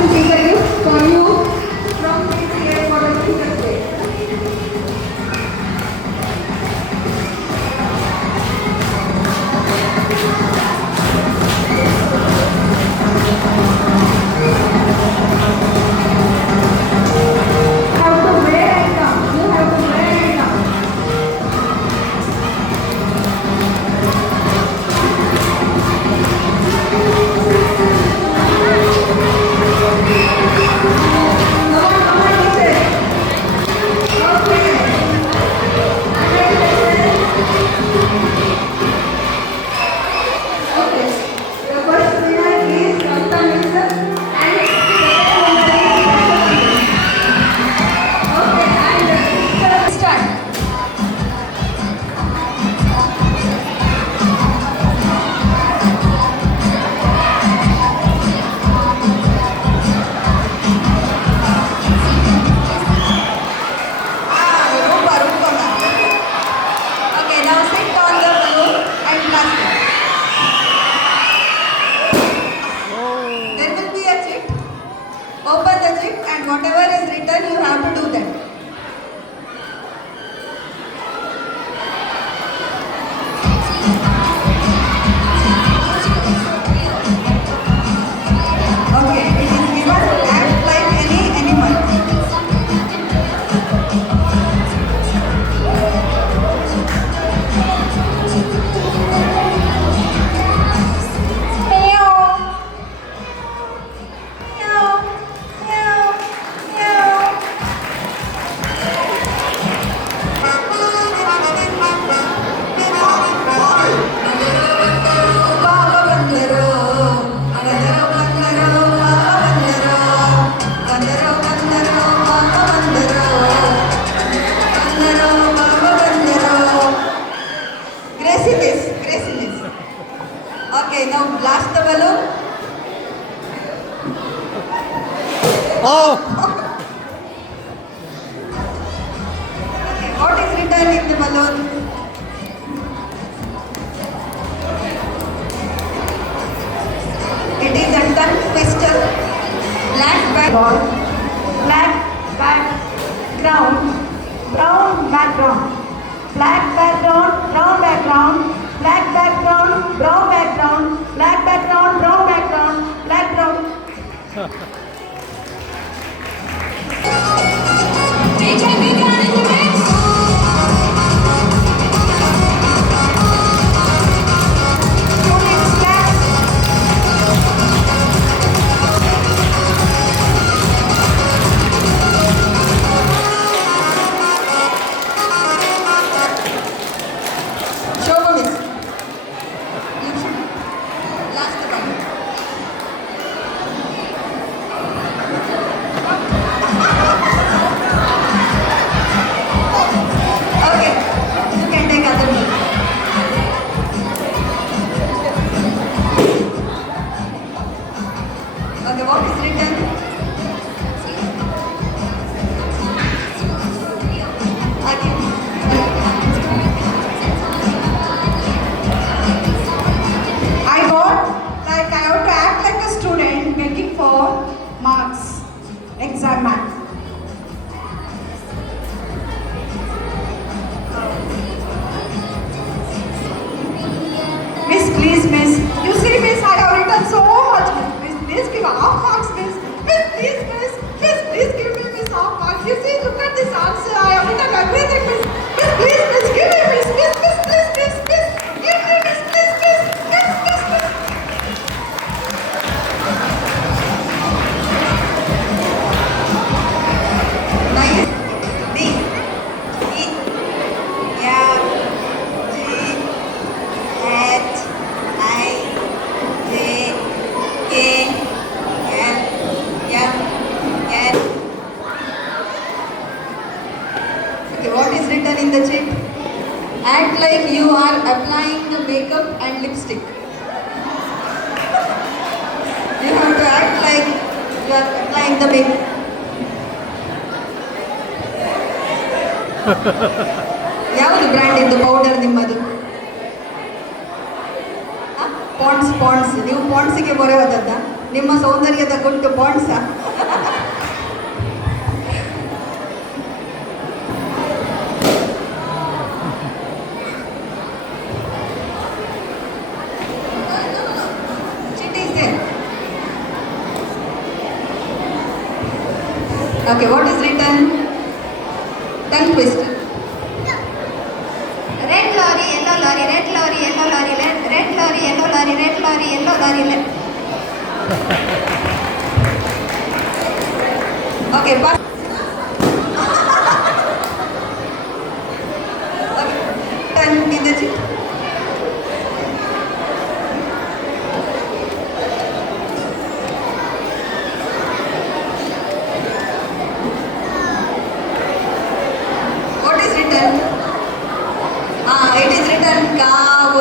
will take a gift for you from PCA for the Teachers Day. Have to wear and come. You have to wear and come. Come on, teachers. Okay. The first winner is Kavita Mishra and okay, and start. Okay, now sit on the balloon and blast it. There will be a chip. Open the chip and whatever is written, you have to do that. Okay, it is given act like any animal. Meow, meow, meow. Baba Bandaro, Bandaro Bandaro, Baba Bandaro, Bandaro Bandaro, Baba Bandaro, Bandaro Baba Bandaro. Graciness, graciness. Okay, now blast the balloon. Oh! Okay, what is written in the balloon? It is a tongue twister. Black background, black background, brown background, black background, brown background, black background, brown background, black background, brown background, black brown. DJ Vigan in the mix. Students, class. Show me. You should last the one. Okay, you can take other one. Okay, what is written? Okay. I got like I have to act like a student making for marks, exam math. Miss, please, miss. You see, miss, I have written so much. Miss, please give half marks, miss. Miss, please, miss. Miss, please give me miss half marks. You see, look at this answer. I have written everything, miss. Miss, please, miss, give me miss. Miss, miss, please, miss, miss. Give me miss, please, miss. Miss, miss, miss. Nice. D. E. F. G. H. I. J. K. L. M. N. Okay, what is written in the chip? Act like you are applying the makeup and lipstick. You have to act like you are applying the makeup. ಯಾವುದು brand ಇದ್ದು powder ನಿಮ್ಮದು? Pond's ನೀವು ಪಾಂಡ್ಸಿಗೆ ಮೊರೆ ಹೋದದ್ದ? ನಿಮ್ಮ ಸೌಂದರ್ಯದ ಗುಟ್ಟು ಬಾಂಡ್ಸ. Chitty is there. Okay, what is written? Tongue twister. Red lorry, yellow lorry, red lorry, yellow lorry, red lorry, yellow lorry, red lorry, yellow lorry. Okay, pass. Okay, turn in the chit. What is written? It is written ka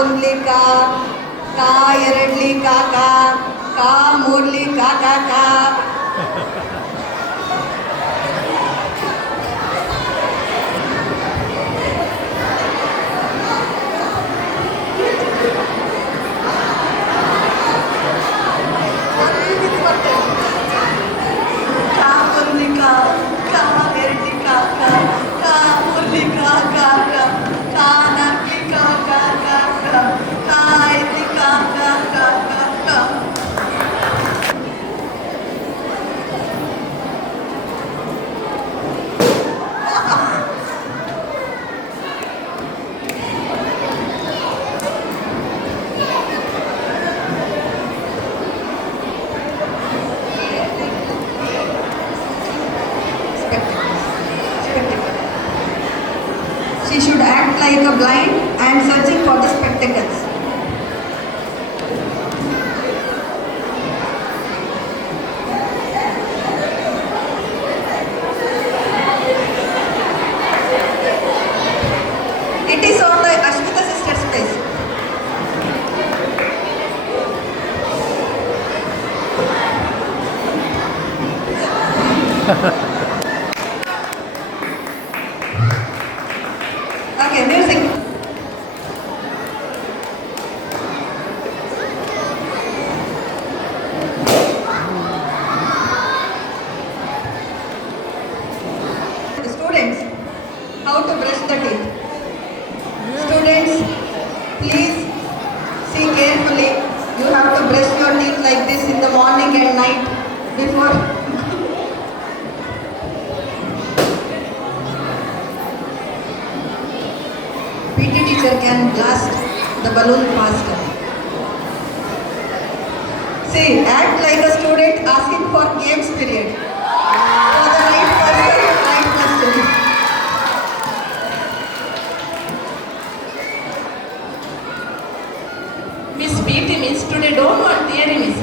only ka eradli ka morli ka. Ka only ka eradli ka morli ka narli ka idli ka. She should act like a blind and searching for the spectacles. It is on the Ashmita sister's face. Okay, music. Students, how to brush the teeth. Students, please see carefully. You have to brush your teeth like this in the morning and night before. PT teacher can blast the balloon faster. See, act like a student asking for games period. For the right person, right question. Miss PT Miss, today don't want theory Miss.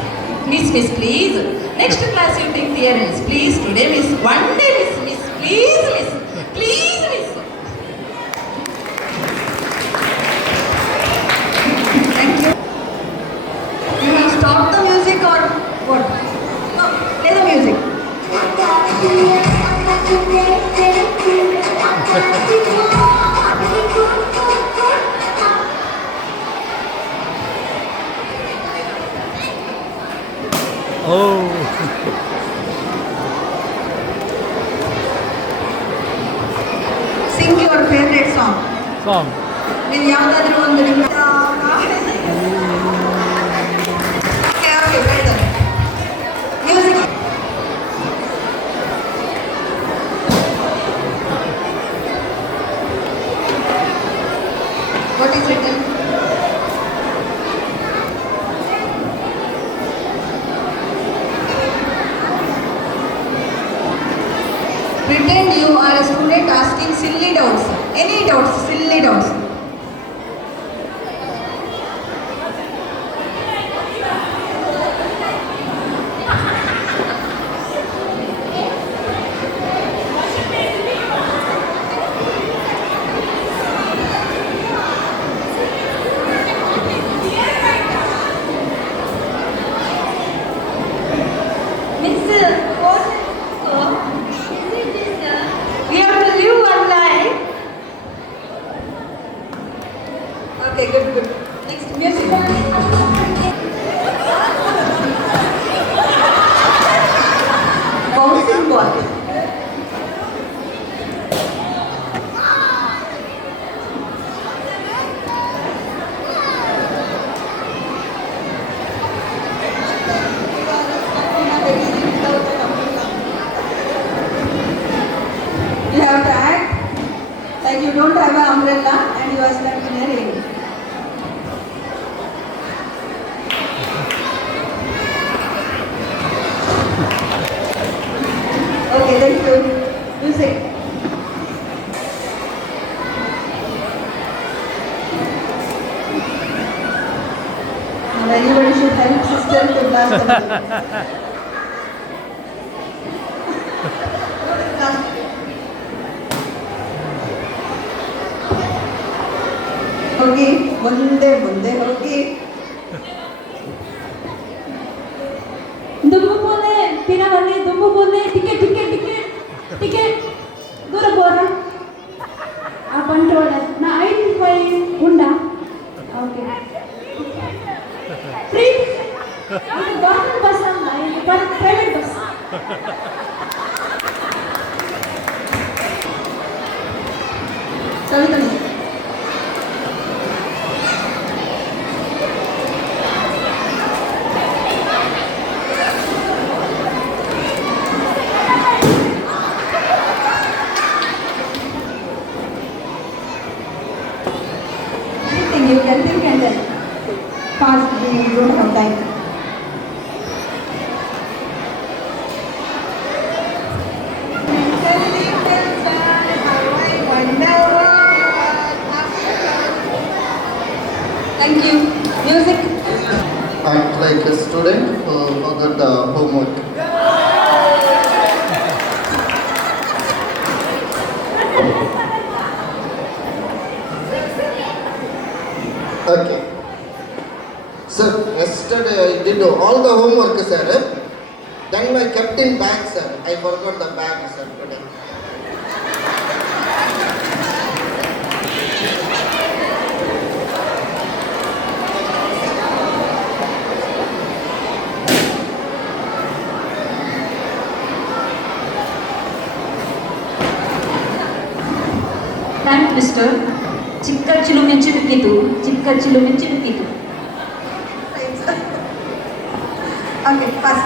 Miss, please. Next class you take theory Miss. Please, today Miss. One day Miss, please Miss. Please Miss. Thank you. You will stop the music or what? No, play the music. Oh. Sing your favorite song. Song. ನೀವು ಯಾವುದಾದ್ರೂ ಒಂದು ನಿಮ್ಮ Okay, well done. Music. What is written? Pretend you are a student asking silly doubts. Any doubts, silly doubts. We have to live one life. Okay, good. Next, music. Okay, thank you. Music. Now everybody should help sister to blast the balloons. ಹೋಗಿ ಮುಂದೆ ಮುಂದೆ ಹೋಗಿ ದುಂಬು ಪೋಲೆ ಪಿನವಲ್ಲಿ ದುಂಬು ಪೋಲೆ ticket ticket ticket ticket ದೂರ ಬೋರ ಆ ಕಂಟ್ರೋಲ್ ನಾ ಐಡೆಂಟಿಫೈ ಉಂಡಾ ಓಕೆ ಫ್ರೀ ಇದು ಗವರ್ಮೆಂಟ್ ಬಸ್ ಅಲ್ಲ ಇದು private bus Kavita you can think and then fast, we don't have time. Thank you. Music. Act like a student who forgot the homework. Okay. Sir, yesterday I did all the homework, sir. Then I kept in bag, sir. I forgot the bag, sir, today. Thank mister ಚಿಕ್ಕಚ್ಚಿಲು ಮಿಂಚು ಬಿಕ್ಕಿತು ಚಿಕ್ಕಚ್ಚಿಲು ಮಿಂಚು ಬಿಕ್ಕಿತು Okay, pass.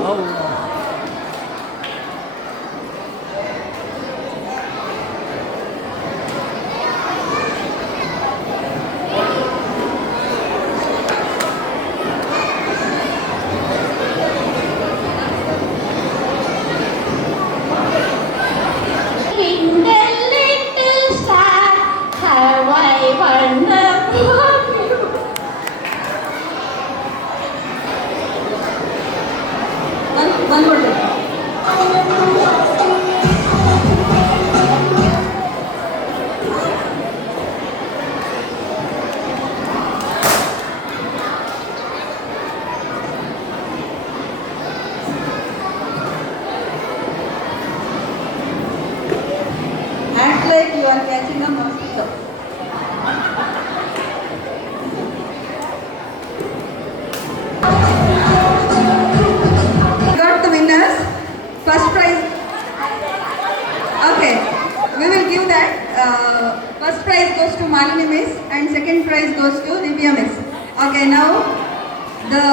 Oh. In the little star, how I wonder what you. One more time. Act like you are catching a mosquito. Got the winners. First prize. Okay, we will give that. First prize goes to Malini Miss and second prize goes to Divya Miss. Okay, now the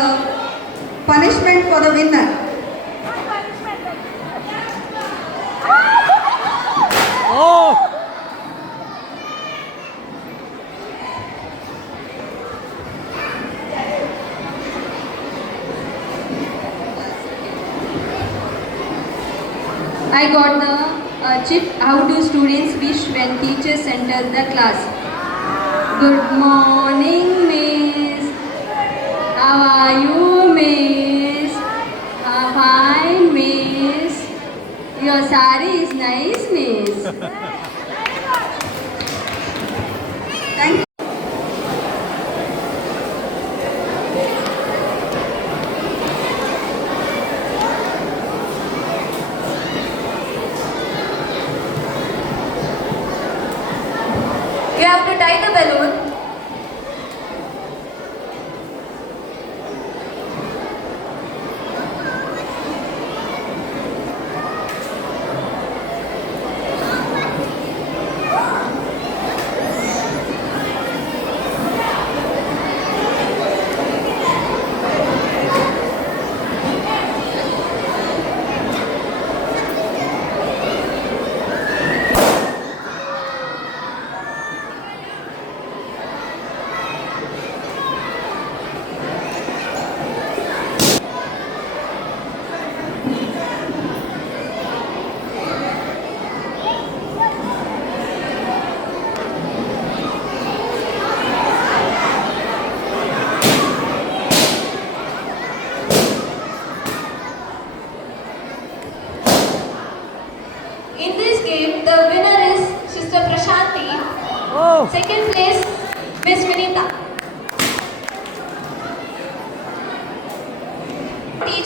punishment for the winner. Oh. I got the chip. How do students wish when teachers enter the class? Good morning, miss. How are you, miss? Fine, miss. Your sari is nice, miss. Thank you. You have to tie the balloon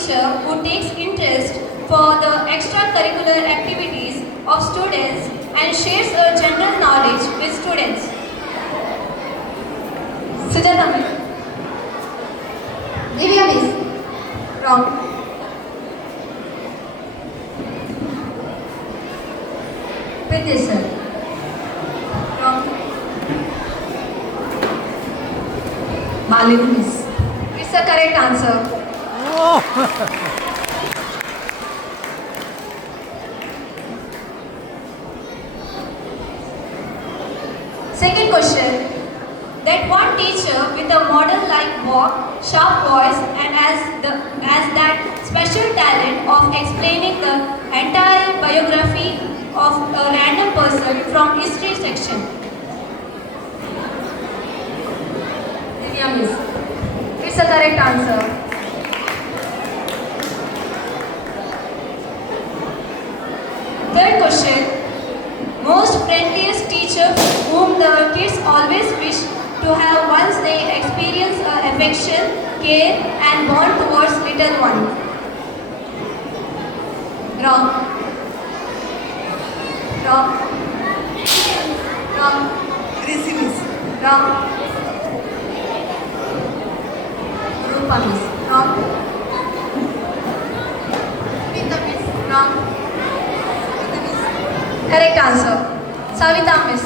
teacher who takes interest for the extracurricular activities of students and shares a general knowledge with students. Sujata Miss. Divya Miss. Wrong. Pritesh sir. Wrong. Malini Miss. It's the correct answer. Second question. That one teacher with a model-like walk, sharp voice, and as that special talent of explaining the entire biography of a random person from history section. Divya Miss. It's the correct answer. Third question. Most friendliest teacher whom the kids always wish to have once they experience affection, care and bond towards little one. Wrong. Wrong. Wrong. Gracie Miss. Wrong. Rupa Miss. Wrong. Vinita Miss. Wrong. Vinita Miss. Correct answer. Savita Miss.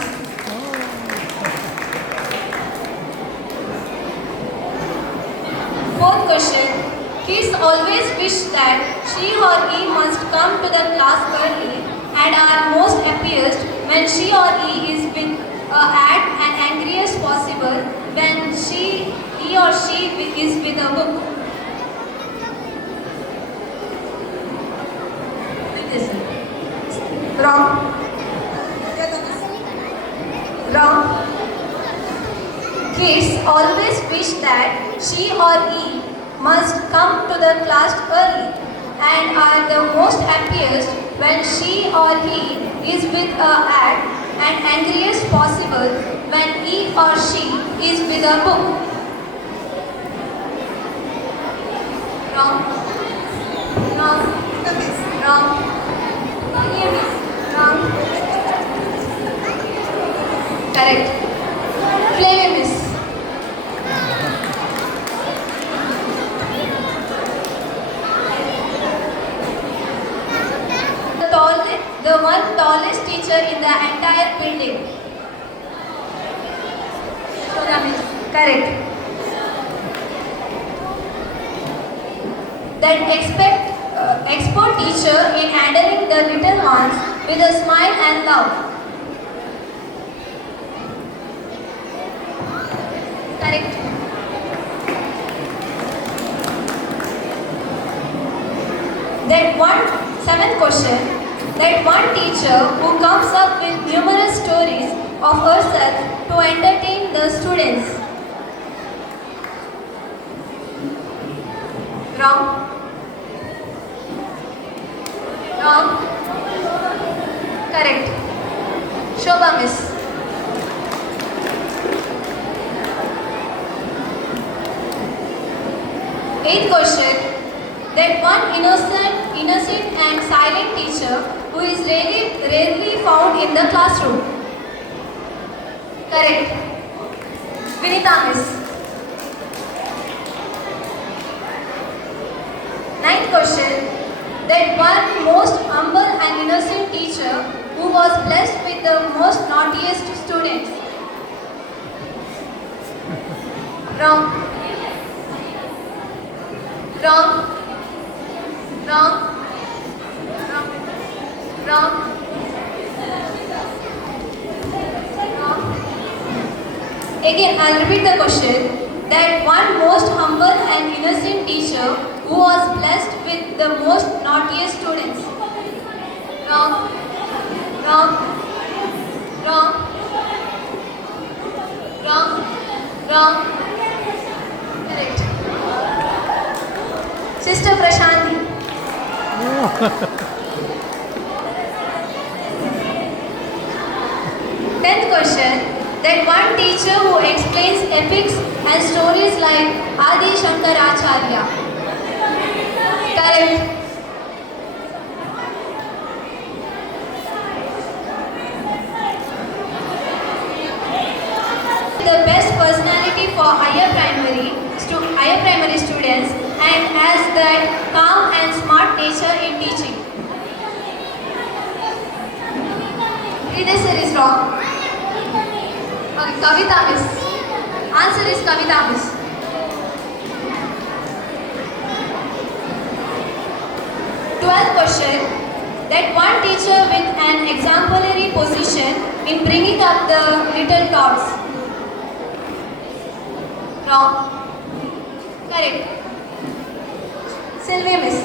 Fourth question. Kids always wish that she or he must come to the class early and are most happiest when she or he is with at and angriest possible when he or she is with a book. With this. Wrong. Wrong. Kids always wish that she or he must come to the class early and are the most happiest when she or he is with at and angriest possible when he or she is with a book. Wrong. Wrong. Vinita Miss. Wrong. Hear me. Wrong. Correct. Flavor Miss. The one tallest teacher in the entire building. Shona Miss. Correct. That expert teacher in handling the little ones with a smile and love. Correct. That seventh question. That one teacher who comes up with numerous stories of herself to entertain the students. Wrong. Wrong. Correct. Shobha Miss. Eighth question. That one innocent and silent teacher who is rarely found in the classroom. Correct. Vinita Miss. Ninth question. That one most humble and innocent teacher who was blessed with the most naughtiest students. Wrong. Wrong. Wrong. Wrong. Wrong. Wrong. Again, I'll repeat the question. That one most humble and innocent teacher who was blessed with the most naughtiest students. Wrong. Wrong. Wrong. Wrong. Wrong. Correct. Sister Prashanti. Tenth question. That one teacher who explains epics and stories like Adi Shankaracharya. Correct. The best personality for higher primary students and has that calm and smart nature in teaching. Predecessor is wrong. Okay, Kavita miss. Answer is Kavita miss. Twelfth question. That one teacher with an exemplary position in bringing up the little tots. Wrong. Correct. Sylvia miss.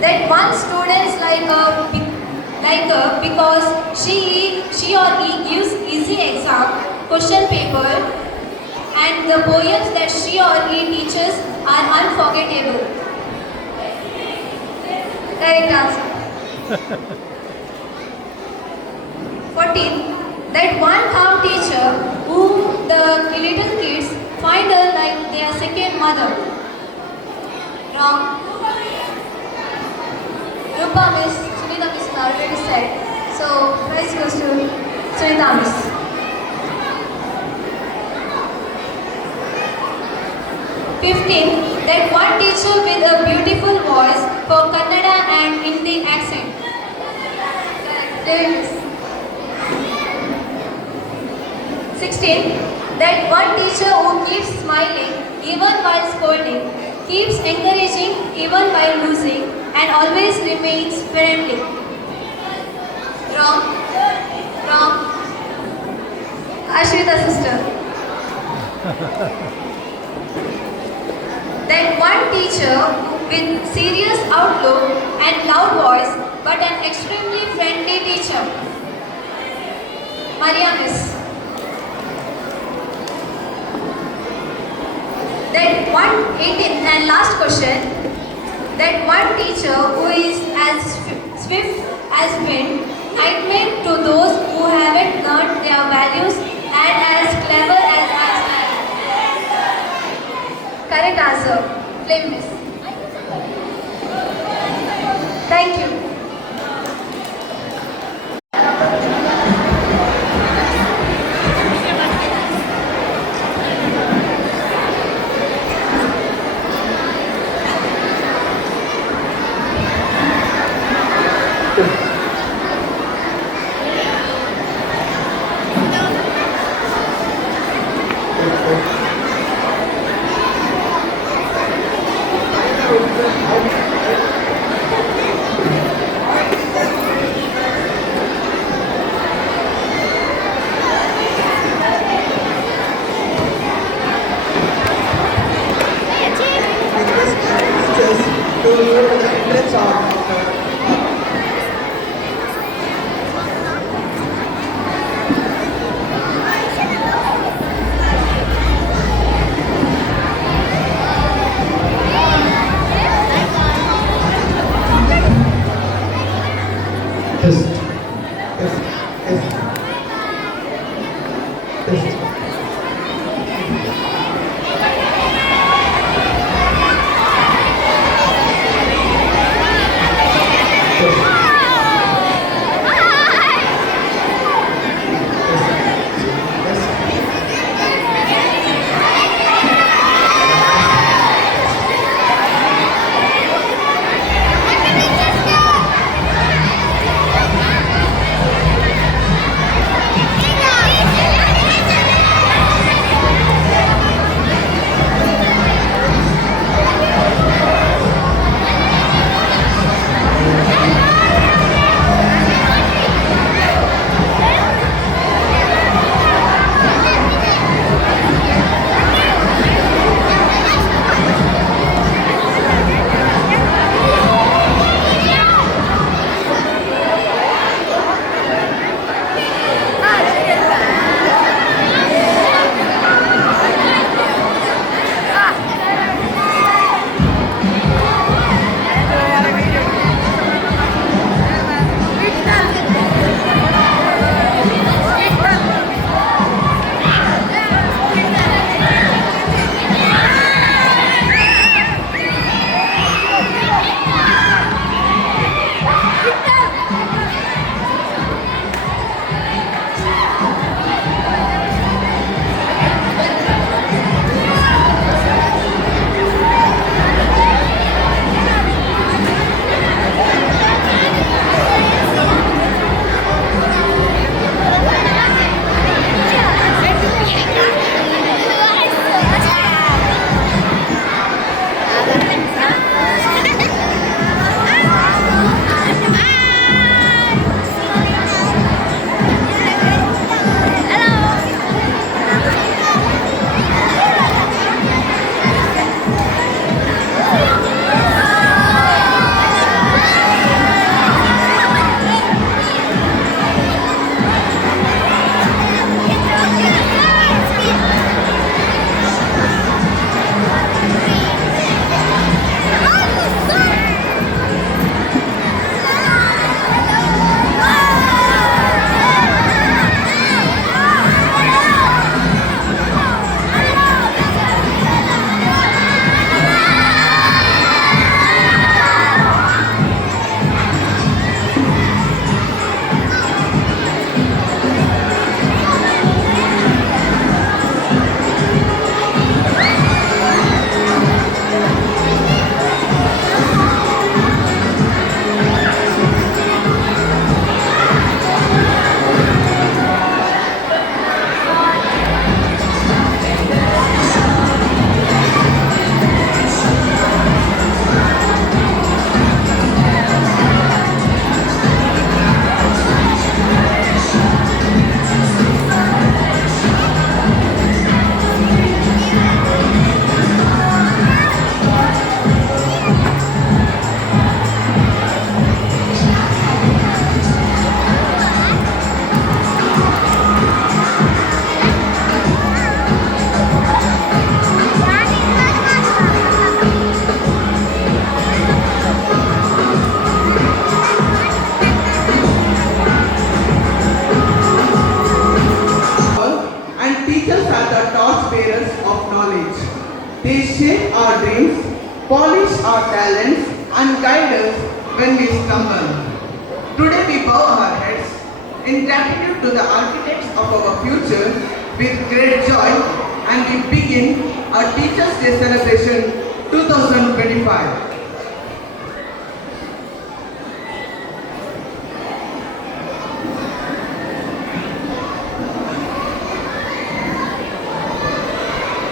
That one students like her because she or he gives easy exam question paper and the poems that she or he teaches are unforgettable. Correct answer. 14. That one calm teacher whom the little kids find her like their second mother. Wrong. Rupa miss, Sunita miss already said. So prize goes to Sunita miss. That one teacher with a beautiful voice for Kannada and Hindi accent. Correct. Miss. 16. That one teacher who keeps smiling even while scolding, keeps encouraging even while losing, and always remains friendly. Wrong. Wrong. Ashwita sister. That one teacher with serious outlook and loud voice, but an extremely friendly teacher. Maria miss. That one 18th and last question. That one teacher who is as swift as wind, nightmare to those who haven't learned their values, and as clever as Einstein. Correct answer. Flame miss. Thank you. torchbearers of knowledge. They shape our dreams, polish our talents, and guide us when we stumble. Today we bow our heads in gratitude to the architects of our future with great joy, and we begin our Teachers' Day celebration 2025.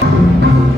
Thank you.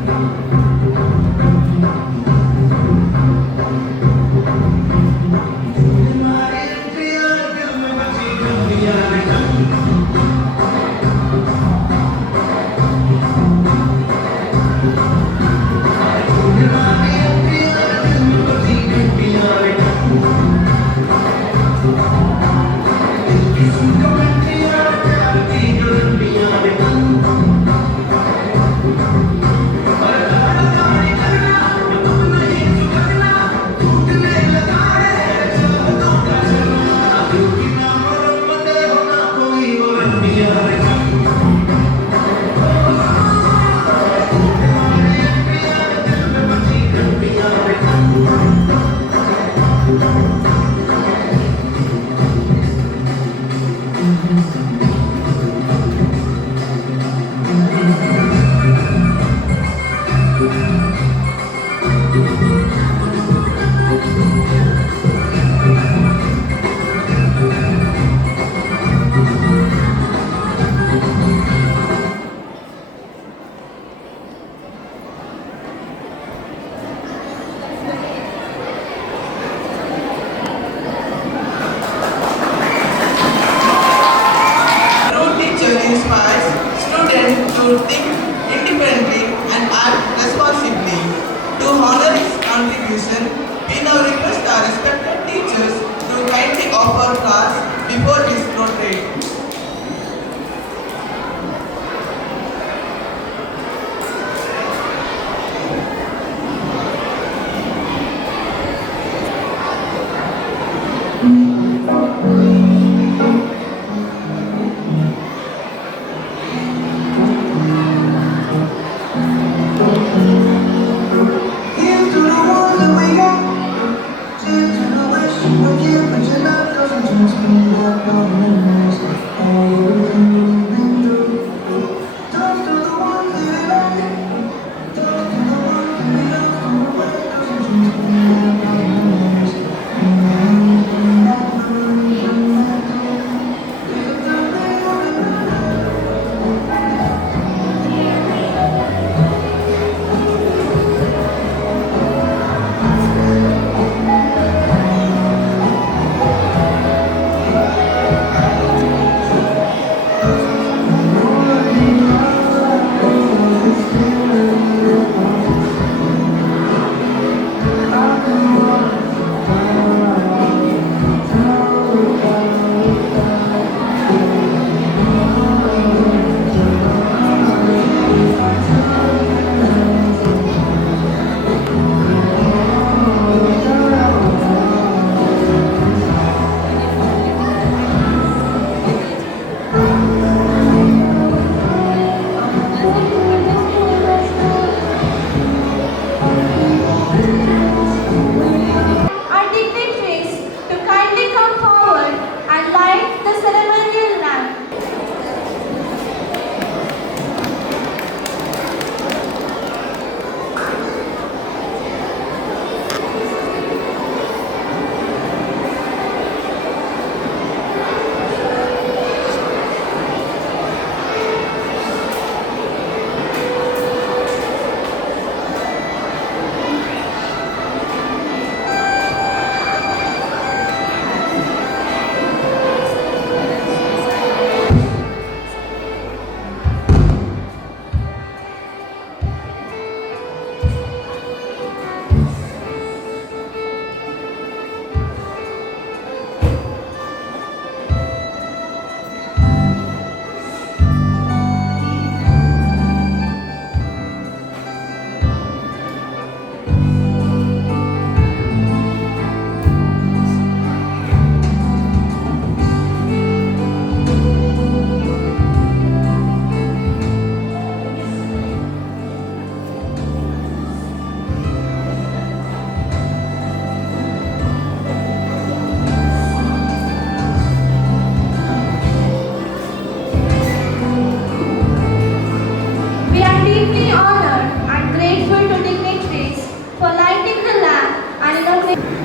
Amen.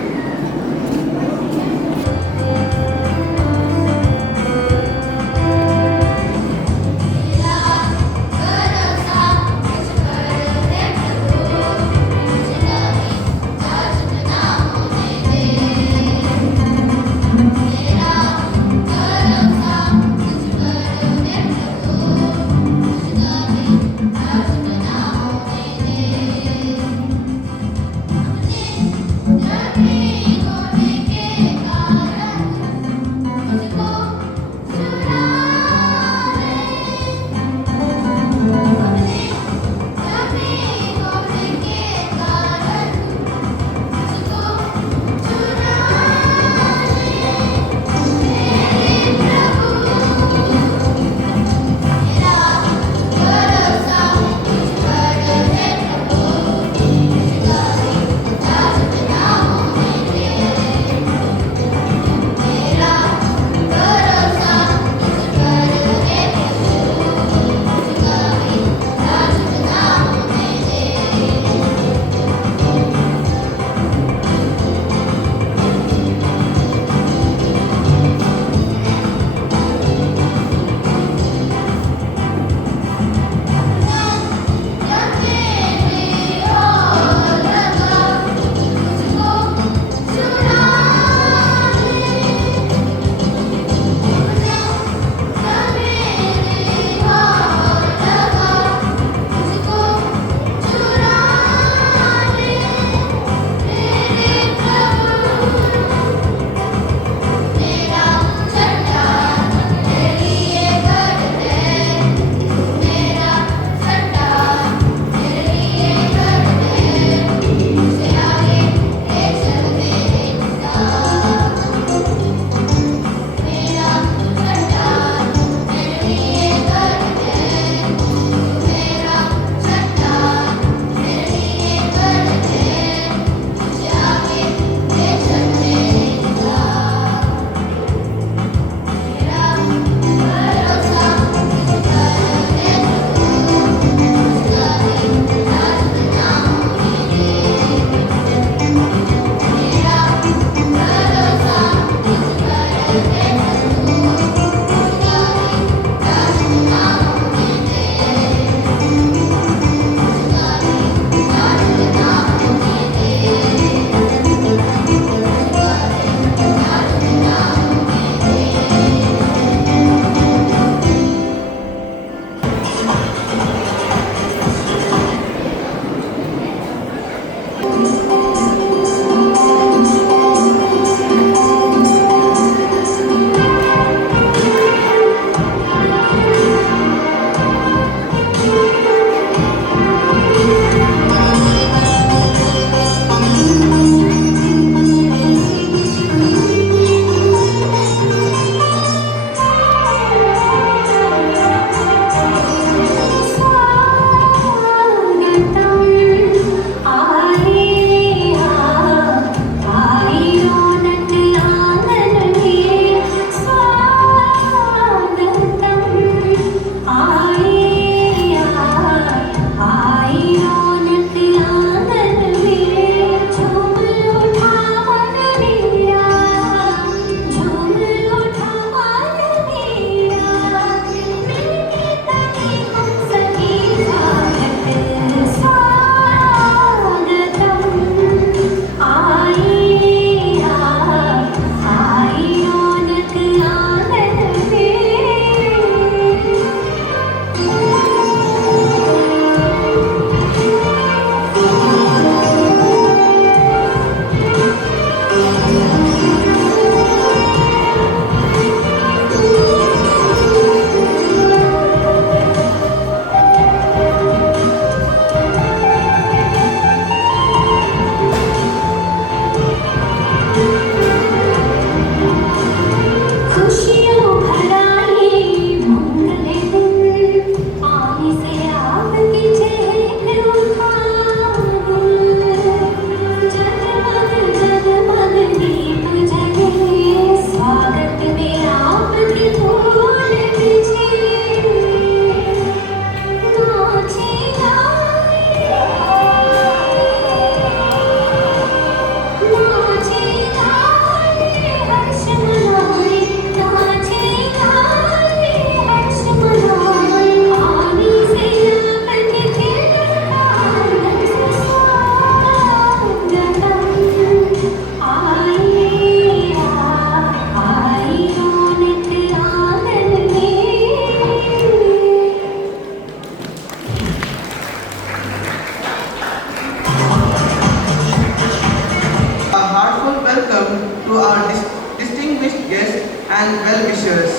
and well-wishers.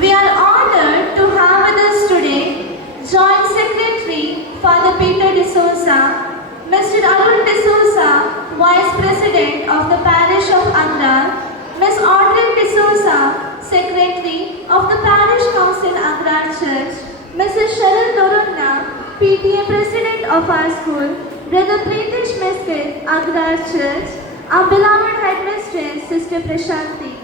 We are honored to have with us today Joint Secretary Father Peter D'Souza, Mr. Arun D'Souza, Vice President of the Parish of Agrar, Ms. Audrey D'Souza, Secretary of the Parish Council Agrar Church, Mrs. Sharon Dorunna, PTA President of our school, Brother Pritesh Mesket, Agrar Church, our beloved Headmistress, Sister Prashanti.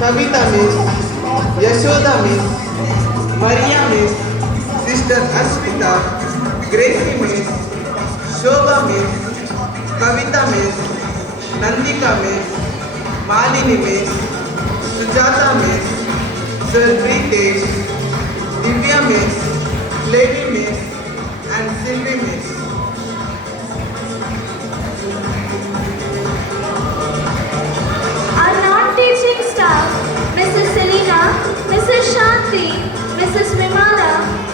Savita Miss, Yashoda Miss, Maria Miss, Sister Ashmita, Gracie Miss, Shobha Miss, Kavita Miss, Nandika Miss, Malini Miss, Sujata Miss, Sir Pritesh, Divya Miss, Lady Miss, and Sylvie Miss. Our non-teaching staff, Mrs. Selina, Mrs. Shanti, Mrs. Vimala,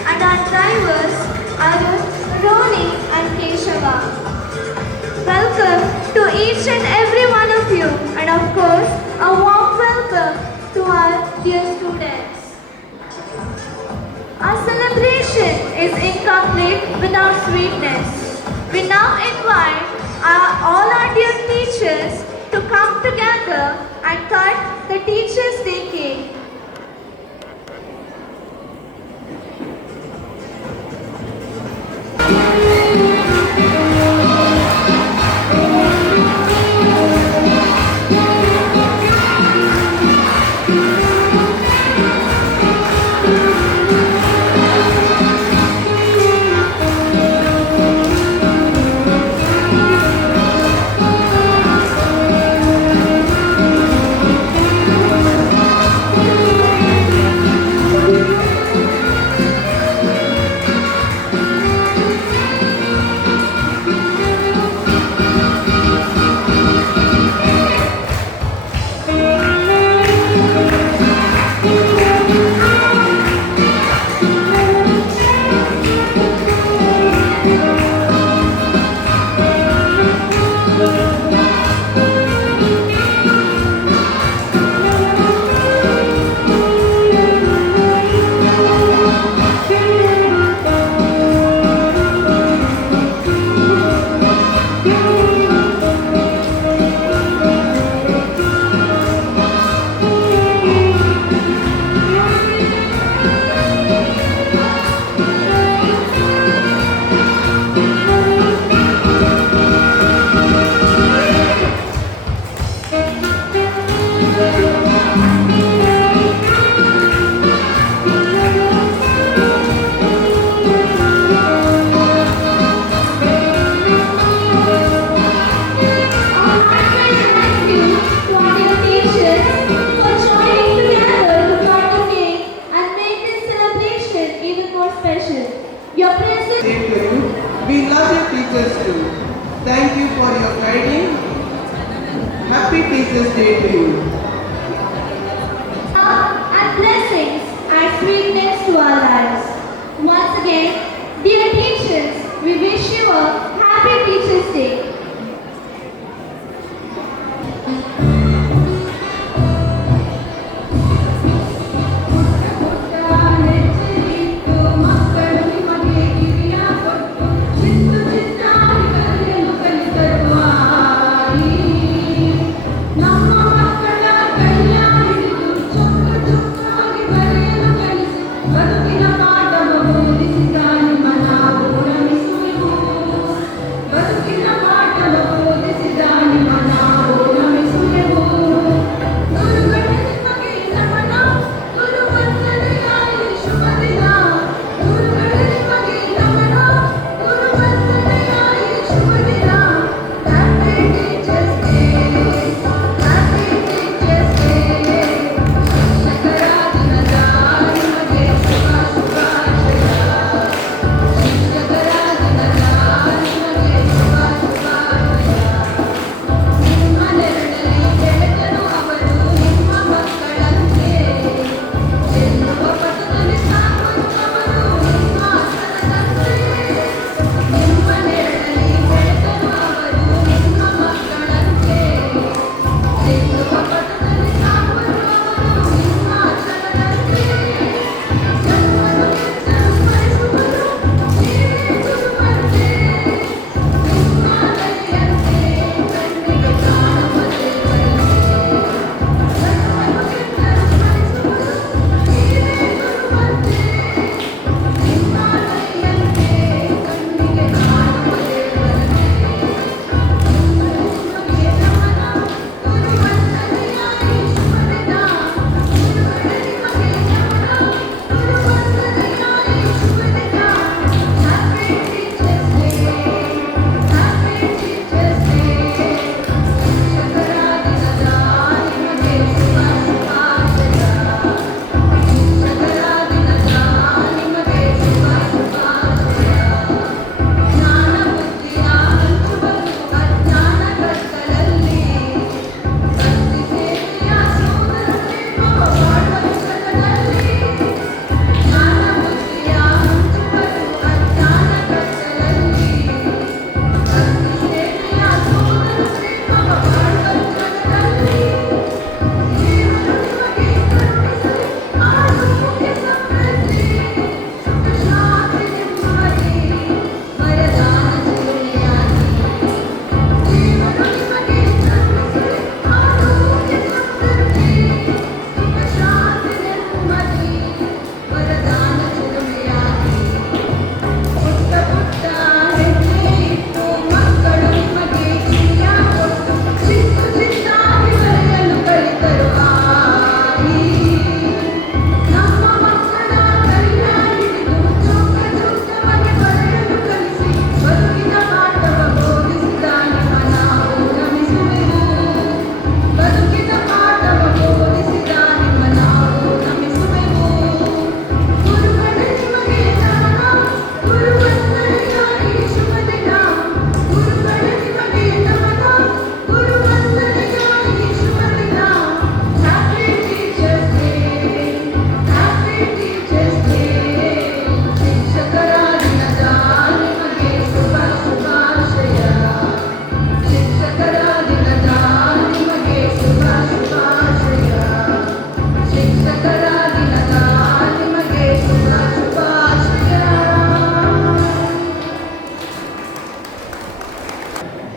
and our drivers, Arun, Roni, and Keshava. Welcome to each and every one of you, and of course, a warm welcome to our dear students. Our celebration is incomplete without sweetness. We now invite all our dear teachers to come together and cut the Teachers' Day cake. We love your teachers too. Thank you for your guiding. Happy Teachers Day to you. And blessings and sweetness to our lives. Once again, dear teachers, we wish you a happy Teachers' Day. ಬದುಕಿನ ಪಾಠ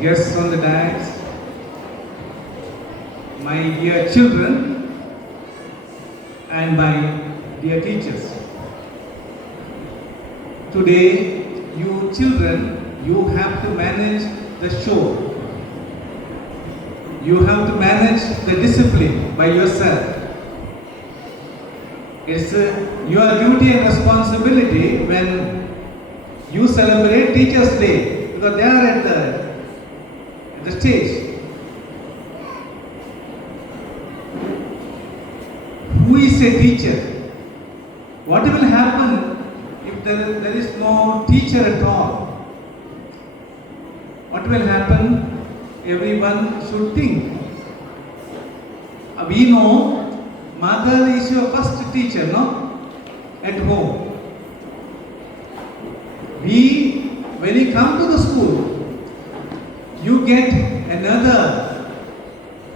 guests on the dais, my dear children, and my dear teachers. Today, you children, you have to manage the show. You have to manage the discipline by yourself. It's your duty and responsibility when you celebrate Teachers' Day, because they are at the stage. Who is a teacher? What will happen if there is no teacher at all? What will happen? Everyone should think. We know mother is your first teacher, no? At home. When you come to the school, you get another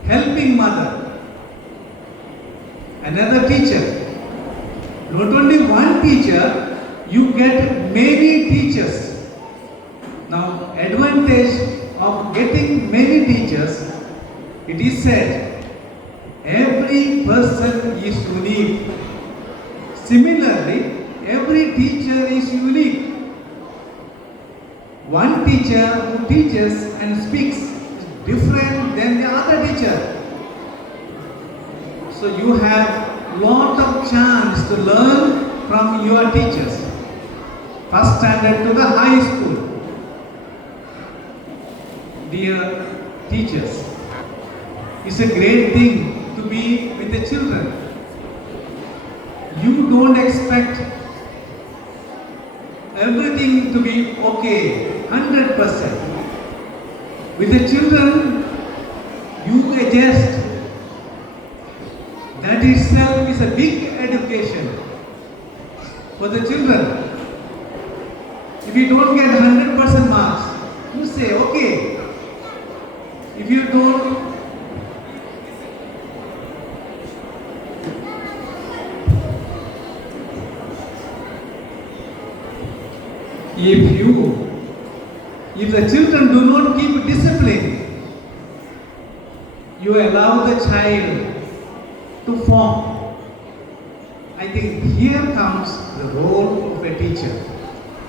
helping mother, another teacher. Not only one teacher, you get many teachers. Now, advantage of getting many teachers, it is said, every person is unique. Similarly, every teacher is unique. One teacher who teaches and speaks is different than the other teacher. So you have lot of chance to learn from your teachers. First standard to the high school. Dear teachers, it's a great thing to be with the children. You don't expect everything to be okay, 100%. With the children, you adjust. That itself is a big education for the children. If you don't get 100% marks, you say, okay. If you don't, if the children do not keep discipline, you allow the child to form. I think here comes the role of a teacher.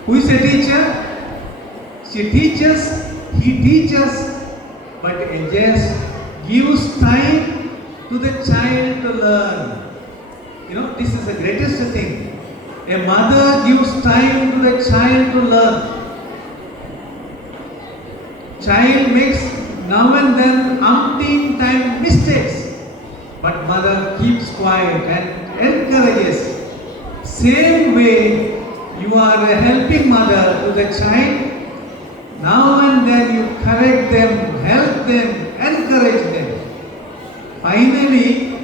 Who is a teacher? She teaches, he teaches, but it just gives time to the child to learn. You know, this is the greatest thing. A mother gives time to the child to learn. Child makes now and then umpteen time mistakes, but mother keeps quiet and encourages. Same way, you are a helping mother to the child. Now and then you correct them, help them, encourage them. Finally,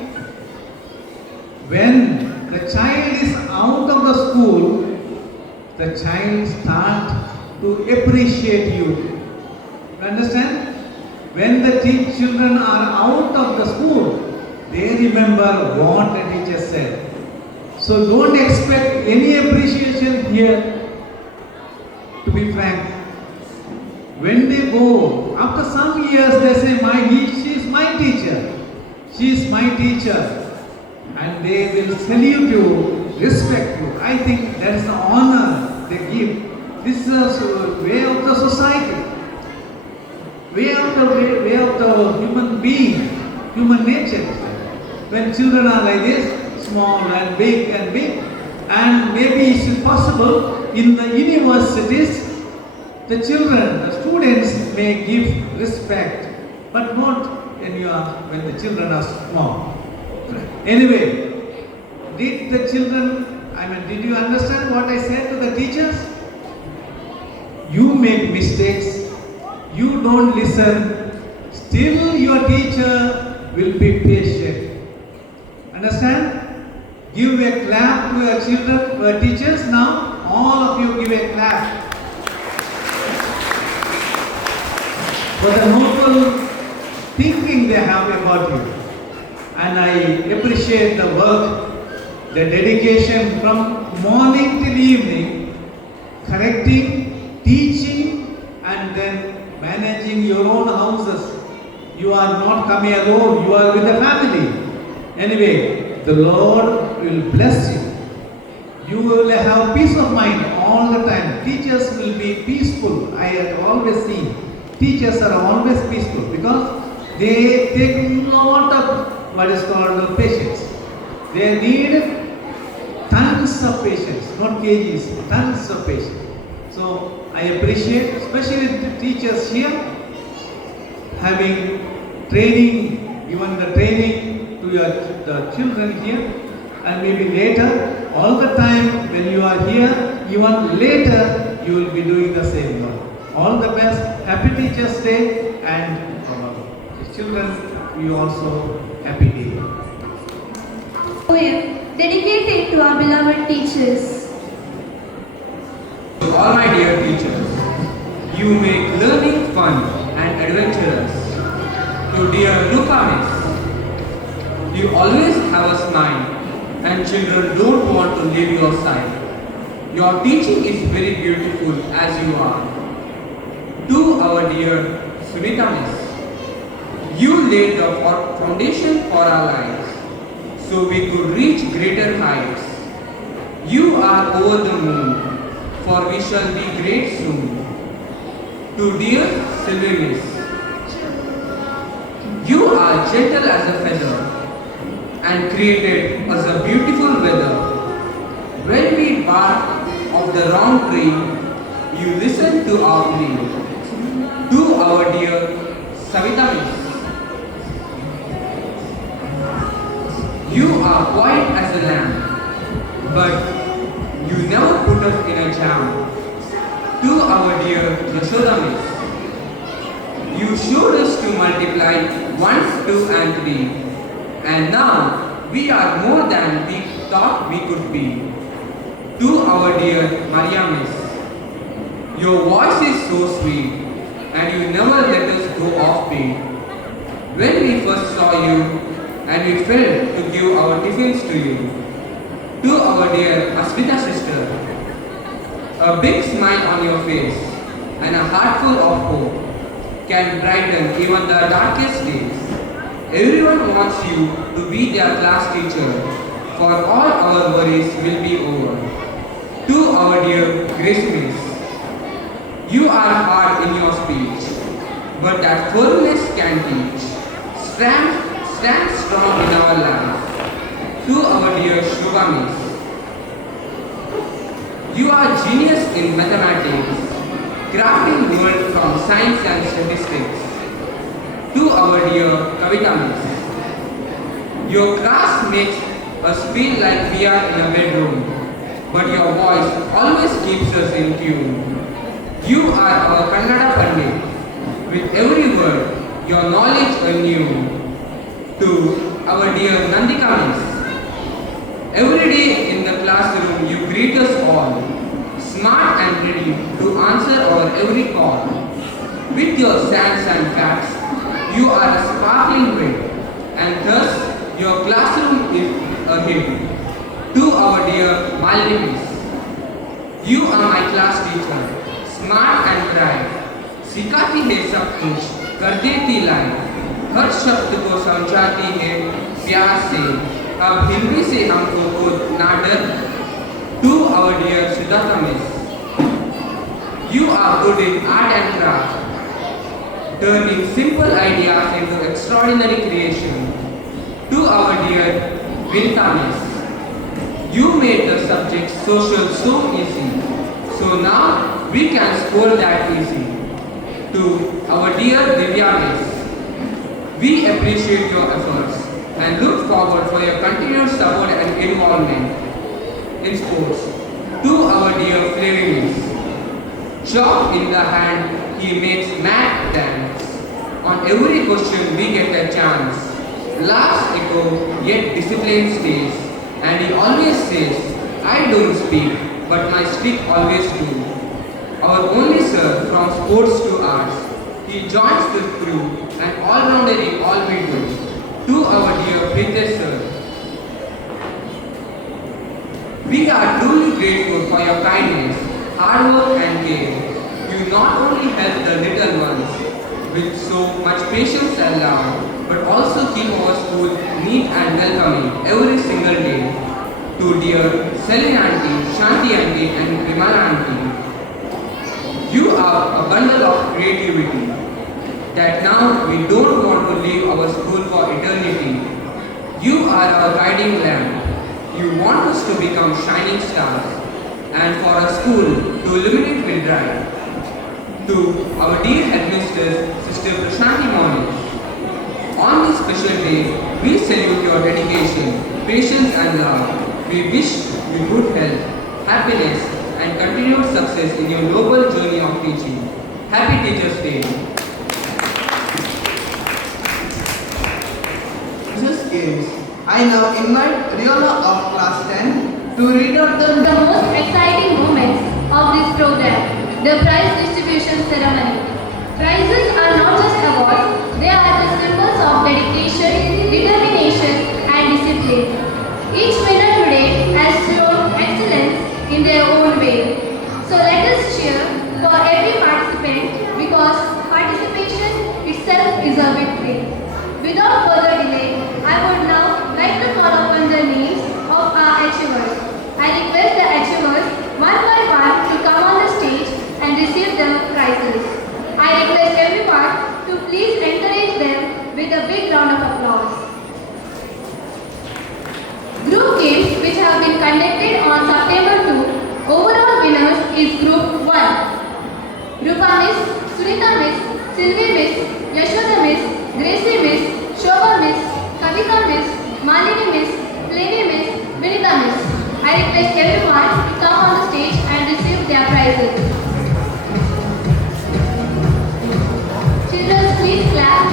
when the child is out of the school, the child starts to appreciate you. You understand? When the children are out of the school, they remember what the teacher said. So don't expect any appreciation here, to be frank. When they go, after some years they say, she is my teacher. She is my teacher. And they will salute you, respect you. I think that is the honor they give. This is a way of the society. Way of the human being, human nature. When children are like this, small and big, and maybe it is possible in the universities, the children, the students may give respect, but not when the children are small. Anyway, did you understand what I said to the teachers? You make mistakes, you don't listen, still your teacher will be patient. Understand? Give a clap to your children, your teachers now. All of you give a clap. For the noble thinking they have about you. And I appreciate the work, the dedication from morning till evening, correcting, teaching, and then managing your own houses. You are not coming alone, you are with the family. Anyway, the Lord will bless you. You will have peace of mind all the time. Teachers will be peaceful. I have always seen teachers are always peaceful because they take lot of what is called patience. They need tons of patience, not kgs, tons of patience. So I appreciate, especially the teachers here, having training, even the training to the children here, and maybe later, all the time when you are here, even later you will be doing the same work. All the best, happy Teachers Day, and children, you also happy day. Poem dedicated to our beloved teachers. To all my dear teachers, you make learning fun and adventurous. To dear Rupa Miss, you always have a smile and children don't want to leave your side. Your teaching is very beautiful as you are. To our dear Sunita Miss, you laid the foundation for our lives so we could reach greater heights. You are over the moon, for we shall be great soon. To dear Sylvie Miss, you are gentle as a feather and created us a beautiful weather. When we bark of the wrong tree, you listen to our plea. To our dear Savita Miss, you are quiet as a lamb, but you never put us in a jam. To our dear Yashoda Miss, you showed us to multiply 1, 2 and 3. And now we are more than we thought we could be. To our dear Maria Miss, your voice is so sweet and you never let us go offbeat. When we first saw you and we felt to give our tiffins to you. To our dear Asmita sister, a big smile on your face and a heart full of hope can brighten even the darkest days. Everyone wants you to be their class teacher, for all our worries will be over. To our dear Grace Miss, you are hard in your speech, but that firmness can teach. Stand strong in our life. To our dear Shubha Miss, you are genius in mathematics, crafting world from science and statistics. To our dear Kavita Miss, your class makes us feel like we are in a bedroom, but your voice always keeps us in tune. You are our Kannada Pandit, with every word, your knowledge anew. To our dear Nandika Miss, every day in the classroom you greet us all, smart and ready to answer our every call. With your science and facts, you are a sparkling wit, and thus your classroom is a hit. To our dear Malini Miss, you are my class teacher, smart and bright. सिखाती है सब कुछ, कर देती life, हर शब्द को समझाती है प्यार से, अब हिंदी से हमको खुद ना डर. To our dear Siddhartha Miss, you are good in art and craft, turning simple ideas into extraordinary creation. To our dear Vinita Miss, you made the subject social so easy, so now we can score that easy. To our dear Divya Miss, we appreciate your efforts and look forward for your continued support and involvement in sports. To our dear Flavie Miss, chalk in the hand, he makes math dance. On every question we get a chance. Laughs echo, yet discipline stays. And he always says, I don't speak, but my stick always do. Our only sir from sports to arts, he joins the crew and all-rounder in all we do. To our dear Pritesh sir, we are truly grateful for your kindness, hard work and care. You not only help the little ones with so much patience and love, but also keep our school neat and welcoming every single day. To dear Selin Auntie, Shanti Auntie and Vimala Auntie, you are a bundle of creativity that now we don't want to leave our school for eternity. You are our guiding lamp. You want us to become shining stars and for our school to illuminate with bright. To our dear headmistress, Sister Prashanti Maulik, on this special day, we salute your dedication, patience and love. We wish you good health, happiness and continued success in your noble journey of teaching. Happy Teachers' Day. Teachers' Games. I now invite Riola of class 10 to read out The most exciting moments of this program, the prize distribution ceremony. Prizes are not just awards, they are the symbols of dedication, determination and discipline. Each winner today has shown excellence in their own way. So let us cheer for every participant because participation itself is a victory. Without further delay, I would now like to call upon the names of our achievers. I request the achievers one by one to come on the stage and receive the prizes. I request everyone to please encourage them with a big round of applause. Group games which have been conducted on September 2, overall winners is Group 1. Rupa Miss, Sunita Miss, Sylvie Miss, Yashoda Miss, Gracie Miss, Shobha Miss, Kavita Miss, Malini Miss, Pleni Miss, Vinita Miss. I request everyone to come on the stage and receive their prizes. Children, please clap.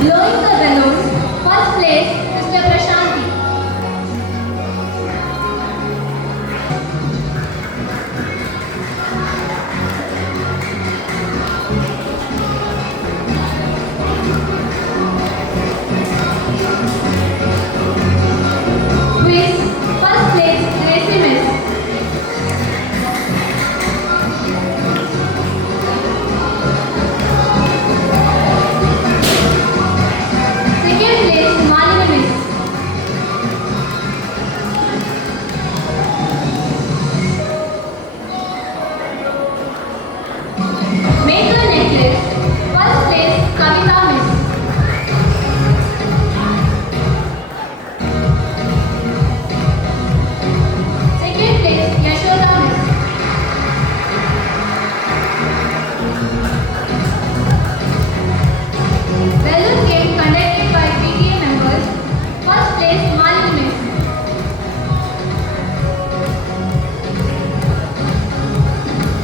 Blowing the balloons, first place, Mr. Prashanti. Quiz, first place, Gracie Miss. Second place, Malini Miss. Maker necklace, first place, Kavita Miss. Second place, Yashoda Miss. Balloon game conducted by PTA members. First place, Malini Miss.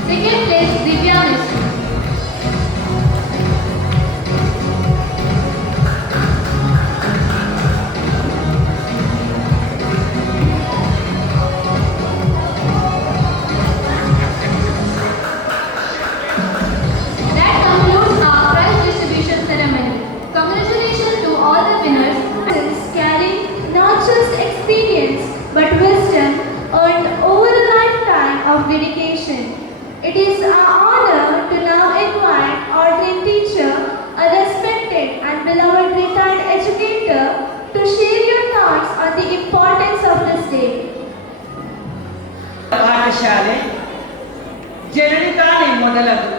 Second place, Divya Miss. That concludes our prize distribution ceremony. Congratulations to all the winners. Carry not just experience but wisdom earned over a lifetime of dedication. It is our honor to now invite our dream teacher, a respected and beloved retired educator, to share your thoughts on the importance of this day. ಪಾಠಶಾಲೆ ಜನನಿ ತಾನೇ ಮೊದಲದು.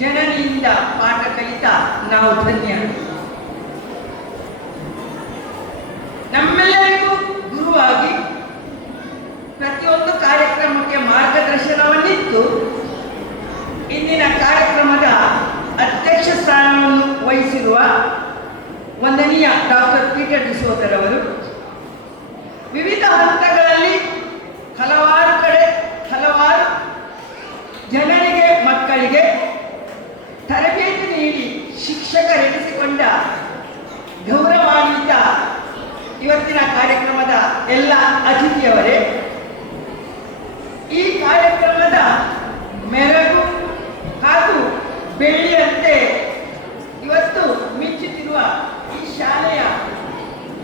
ಜನನಿಯಿಂದ ಪಾಠ ಕಲಿತ ನಾವು ಧನ್ಯರು. ನಮ್ಮೆಲ್ಲರಿಗೂ ಗುರುವಾಗಿ ಪ್ರತಿಯೊಂದು ಕಾರ್ಯಕ್ರಮಕ್ಕೆ ಮಾರ್ಗದರ್ಶನವನ್ನಿತ್ತು ಇಂದಿನ ಕಾರ್ಯಕ್ರಮದ ಅಧ್ಯಕ್ಷ ಸ್ಥಾನವನ್ನು ವಹಿಸಿರುವ ವಂದನೀಯ ಡಾಕ್ಟರ್ ಪೀಟರ್ ಡಿಸೋಜರವರು ವಿವಿಧ ಹಂತಗಳಲ್ಲಿ ಹಲವಾರು ಕಡೆ ಹಲವಾರು ಜನರಿಗೆ ಮಕ್ಕಳಿಗೆ ತರಬೇತಿ ನೀಡಿ ಶಿಕ್ಷಕರೆನಿಸಿಕೊಂಡ ಗೌರವಾನ್ವಿತ ಇವತ್ತಿನ ಕಾರ್ಯಕ್ರಮದ ಎಲ್ಲ ಅತಿಥಿಯವರೇ, ಈ ಕಾರ್ಯಕ್ರಮದ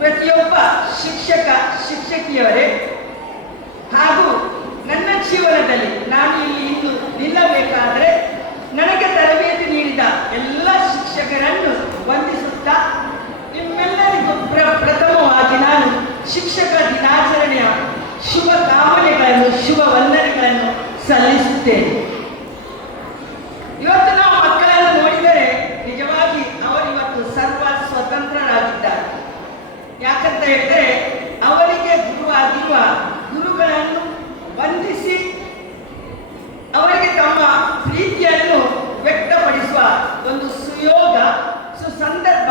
ಪ್ರತಿಯೊಬ್ಬ ಶಿಕ್ಷಕ ಶಿಕ್ಷಕಿಯವರೇ ಹಾಗೂ ನನ್ನ ಜೀವನದಲ್ಲಿ ನಾನು ಇಲ್ಲಿ ಇಂದು ನಿಲ್ಲಬೇಕಾದರೆ ನನಗೆ ತರಬೇತಿ ನೀಡಿದ ಎಲ್ಲ ಶಿಕ್ಷಕರನ್ನು ವಂದಿಸುತ್ತಾ ನಿಮ್ಮೆಲ್ಲರಿಗೂ ಪ್ರಥಮವಾಗಿ ನಾನು ಶಿಕ್ಷಕ ದಿನಾಚರಣೆಯ ಶುಭ ಕಾಮನೆಗಳನ್ನು ಶುಭ ವಂದನೆಗಳನ್ನು ಸಲ್ಲಿಸುತ್ತೇನೆ. ಇವತ್ತು ನಾವು ಮಕ್ಕಳನ್ನು ನೋಡಿದರೆ ನಿಜವಾಗಿ ಅವರಿವತ್ತು ಸರ್ವ ಸ್ವತಂತ್ರರಾಗಿದ್ದಾರೆ. ಯಾಕಂತ ಹೇಳಿದರೆ ಅವರಿಗೆ ಗುರುವಾಗಿರುವ ಗುರುಗಳನ್ನು ವಂದಿಸಿ ಅವರಿಗೆ ತಮ್ಮ ಪ್ರೀತಿಯನ್ನು ವ್ಯಕ್ತಪಡಿಸುವ ಒಂದು ಸುಯೋಗ ಸುಸಂದರ್ಭ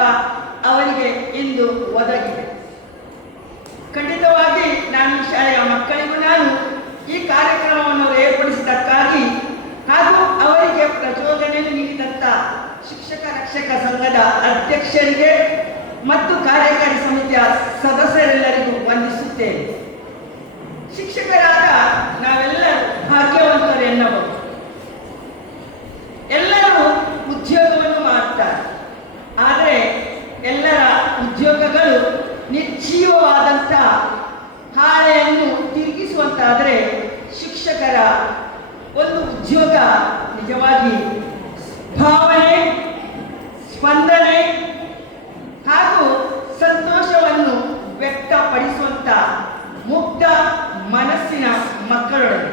ಅವರಿಗೆ ಇಂದು ಒದಗಿದೆ. ಖಂಡಿತವಾಗಿ ನಾನು ಈ ಶಾಲೆಯ ಮಕ್ಕಳಿಗೂ ನಾನು ಈ ಕಾರ್ಯಕ್ರಮವನ್ನು ಏರ್ಪಡಿಸಿದ್ದಕ್ಕಾಗಿ ಹಾಗೂ ಅವರಿಗೆ ಪ್ರಚೋದನೆಯನ್ನು ನೀಡಿದಂಥ ಶಿಕ್ಷಕ ರಕ್ಷಕ ಸಂಘದ ಅಧ್ಯಕ್ಷರಿಗೆ ಮತ್ತು ಕಾರ್ಯಕಾರಿ ಸಮಿತಿಯ ಸದಸ್ಯರೆಲ್ಲರಿಗೂ ವಂದಿಸುತ್ತೇನೆ. ಶಿಕ್ಷಕರಾದ ನಾವೆಲ್ಲರೂ ಭಾಗ್ಯವಂತರು ಎನ್ನಬಹುದು. ಎಲ್ಲರೂ ಉದ್ಯೋಗವನ್ನು ಮಾಡುತ್ತಾರೆ, ಆದರೆ ಎಲ್ಲರ ಉದ್ಯೋಗಗಳು ನಿರ್ಜೀವವಾದಂಥ ಹಾಳೆಯನ್ನು ತಿರುಗಿಸುವಂತಾದರೆ ಶಿಕ್ಷಕರ ಒಂದು ಉದ್ಯೋಗ ನಿಜವಾಗಿ ಭಾವನೆ, ಸ್ಪಂದನೆ ಹಾಗೂ ಸಂತೋಷವನ್ನು ವ್ಯಕ್ತಪಡಿಸುವಂಥ ಮುಕ್ತ ಮನಸ್ಸಿನ ಮಕ್ಕಳೊಡನೆ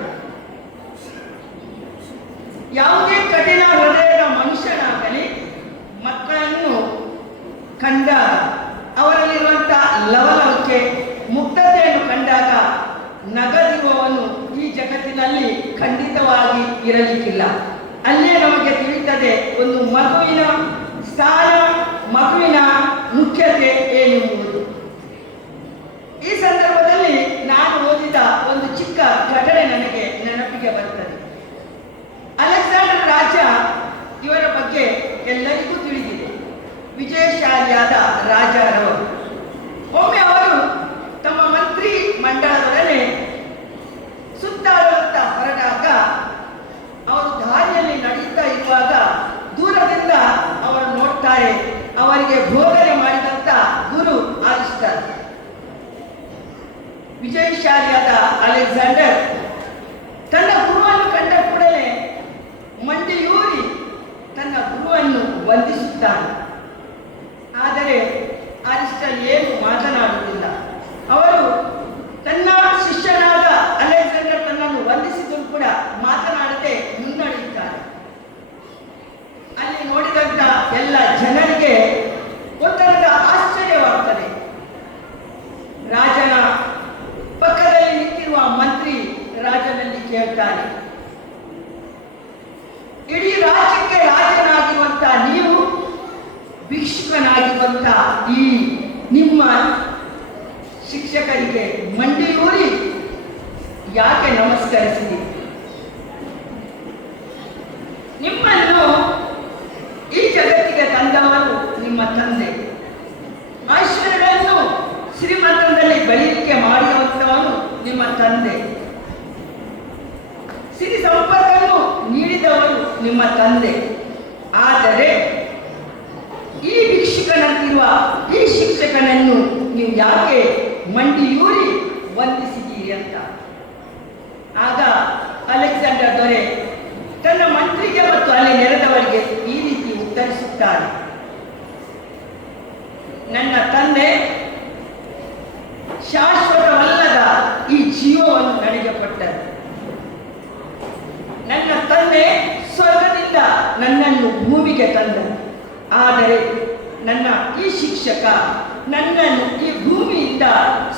ಯಾವುದೇ ಕಠಿಣ ಹೃದಯದ ಮನುಷ್ಯನಾಗಲಿ ಮಕ್ಕಳನ್ನು ಕಂಡಾಗ ಅವರಲ್ಲಿರುವಂಥ ಲವಲವಿಕೆ ಮುಕ್ತತೆಯನ್ನು ಕಂಡಾಗ ನಗದಿರುವವನು ಈ ಜಗತ್ತಿನಲ್ಲಿ ಖಂಡಿತವಾಗಿ ಇರಲಿಕ್ಕಿಲ್ಲ. ಅಲ್ಲೇ ನಮಗೆ ತಿಳಿಯುತ್ತದೆ ಒಂದು ಮಗುವಿನ ಸ್ಥಾನ, ಮಗುವಿನ ಮುಖ್ಯತೆ ಏನೆಂಬುದು. ಈ ಸಂದರ್ಭದಲ್ಲಿ ನಾನು ಓದಿದ ಒಂದು ಚಿಕ್ಕ ಘಟನೆ ನನಗೆ ನೆನಪಿಗೆ ಬರುತ್ತದೆ. ಅಲೆಕ್ಸಾಂಡರ್ ರಾಜ ಇವರ ಬಗ್ಗೆ ಎಲ್ಲರಿಗೂ ತಿಳಿದಿದೆ. ವಿಜಯಶಾಲಿಯಾದ ರಾಜರವರು. ಒಮ್ಮೆ ಅವರು ತಮ್ಮ ಮಂತ್ರಿ ಮಂಡಳದೊಡನೆ ಸುತ್ತಾಡುತ್ತಾ ಹೊರಟಾಗ ಅವರು ದಾರಿಯಲ್ಲಿ ನಡೆಯುತ್ತಾ ಇರುವಾಗ ದೂರದಿಂದ ಅವರು ನೋಡ್ತಾರೆ. ಅವರಿಗೆ ಬೋಧನೆ ಮಾಡಿದಂಥ ಗುರು ಆಲಿಸ್ತಾರೆ. ವಿಜಯಶಾಲಿಯಾದ ಅಲೆಕ್ಸಾಂಡರ್ ತನ್ನ ಗುರುವನ್ನು ಕಂಡ ಕೂಡಲೇ ಮಂಡಿಯೂರಿ ತನ್ನ ಗುರುವನ್ನು ವಂದಿಸುತ್ತಾನೆ. ಆದರೆ ಅರಿಸ್ಟಲ್ ಏನು ಮಾತನಾಡುವುದಿಲ್ಲ. ಅವರು ತನ್ನ ಶಿಷ್ಯನಾದ ಅಲೆಕ್ಸಾಂಡರ್ ತನ್ನನ್ನು ವಂದಿಸಿದರೂ ಕೂಡ ಮಾತನಾಡದೆ ಮುನ್ನಡೆಯುತ್ತಾರೆ. ಅಲ್ಲಿ ನೋಡಿದಂಥ ಎಲ್ಲ ಜನರಿಗೆ ಒಂಥರದ ಆಶ್ಚರ್ಯವಾಗುತ್ತದೆ. ರಾಜನ ಪಕ್ಕದಲ್ಲಿ ನಿಂತಿರುವ ಮಂತ್ರಿ ರಾಜನಲ್ಲಿ ಕೇಳ್ತಾನೆ, ಇಡೀ ರಾಜ್ಯಕ್ಕೆ ರಾಜನಾಗಿರುವಂತ ನೀವು ಭಿಕ್ಷುಕನಾಗಿರುವಂತ ಈ ನಿಮ್ಮ ಶಿಕ್ಷಕರಿಗೆ ಮಂಡಿಯೂರಿ ಯಾಕೆ ನಮಸ್ಕರಿಸಿದೆ? ನಿಮ್ಮನ್ನು ಈ ಜಗತ್ತಿಗೆ ತಂದವರು ನಿಮ್ಮ ತಂದೆ. ಐಶ್ವರ್ಯಗಳನ್ನು ಶ್ರೀಮಂತದಲ್ಲಿ ಬೆಳೀಲಿಕ್ಕೆ ಮಾಡಿರುವಂತವನು ನಿಮ್ಮ ತಂದೆ. ಸಿರಿ ಸಂಪತ್ತನ್ನು ನೀಡಿದವರು ನಿಮ್ಮ ತಂದೆ. ಆದರೆ ಈ ಭಿಕ್ಷುಕನಂತಿರುವ ಈ ಶಿಕ್ಷಕನನ್ನು ನೀವು ಯಾಕೆ ಮಂಡಿಯೂರಿ ವಂದಿಸಿದ್ದೀರಿ ಅಂತ. ಆಗ ಅಲೆಕ್ಸಾಂಡರ್ ದೊರೆ ತನ್ನ ಮಂತ್ರಿಗೆ ಮತ್ತು ಅಲ್ಲಿ ನೆರೆದವರಿಗೆ ಈ ರೀತಿ ಉತ್ತರಿಸುತ್ತಾರೆ, ನನ್ನ ತಂದೆ ಶಾಶ್ವತವಲ್ಲದ ಈ ಜೀವವನ್ನು ನನಗೆ ಕೊಟ್ಟರು. ನನ್ನ ತಂದೆ ಸ್ವರ್ಗದಿಂದ ನನ್ನನ್ನು ಭೂಮಿಗೆ ತಂದರು. ಆದರೆ ನನ್ನ ಈ ಶಿಕ್ಷಕ ನನ್ನನ್ನು ಈ ಭೂಮಿಯಿಂದ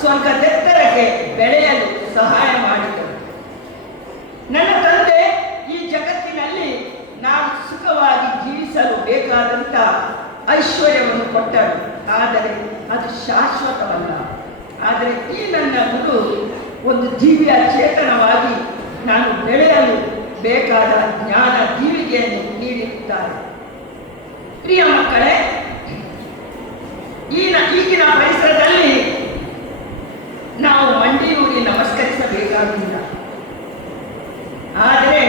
ಸ್ವರ್ಗದೆತ್ತರಕ್ಕೆ ಬೆಳೆಯಲು ಸಹಾಯ ಮಾಡಿದರು. ನನ್ನ ತಂದೆ ಈ ಜಗತ್ತಿನಲ್ಲಿ ನಾನು ಸುಖವಾಗಿ ಜೀವಿಸಲು ಬೇಕಾದಂಥ ಐಶ್ವರ್ಯವನ್ನು ಕೊಟ್ಟರು. ಆದರೆ ಅದು ಶಾಶ್ವತವಲ್ಲ. ಆದರೆ ಈ ನನ್ನ ಗುರು ಒಂದು ದಿವ್ಯ ಚೇತನವಾಗಿ ನಾನು ಬೆಳೆಯಲು ಬೇಕಾದ ಜ್ಞಾನ ದೀವಿಗೆಯನ್ನು ನೀಡಿರುತ್ತಾರೆ. ಪ್ರಿಯ ಮಕ್ಕಳೇ, ಈಗಿನ ಪರಿಸರದಲ್ಲಿ ನಾವು ಮಂಡಿಯೂರಿ ನಮಸ್ಕರಿಸಬೇಕಾಗಿಲ್ಲ. ಆದರೆ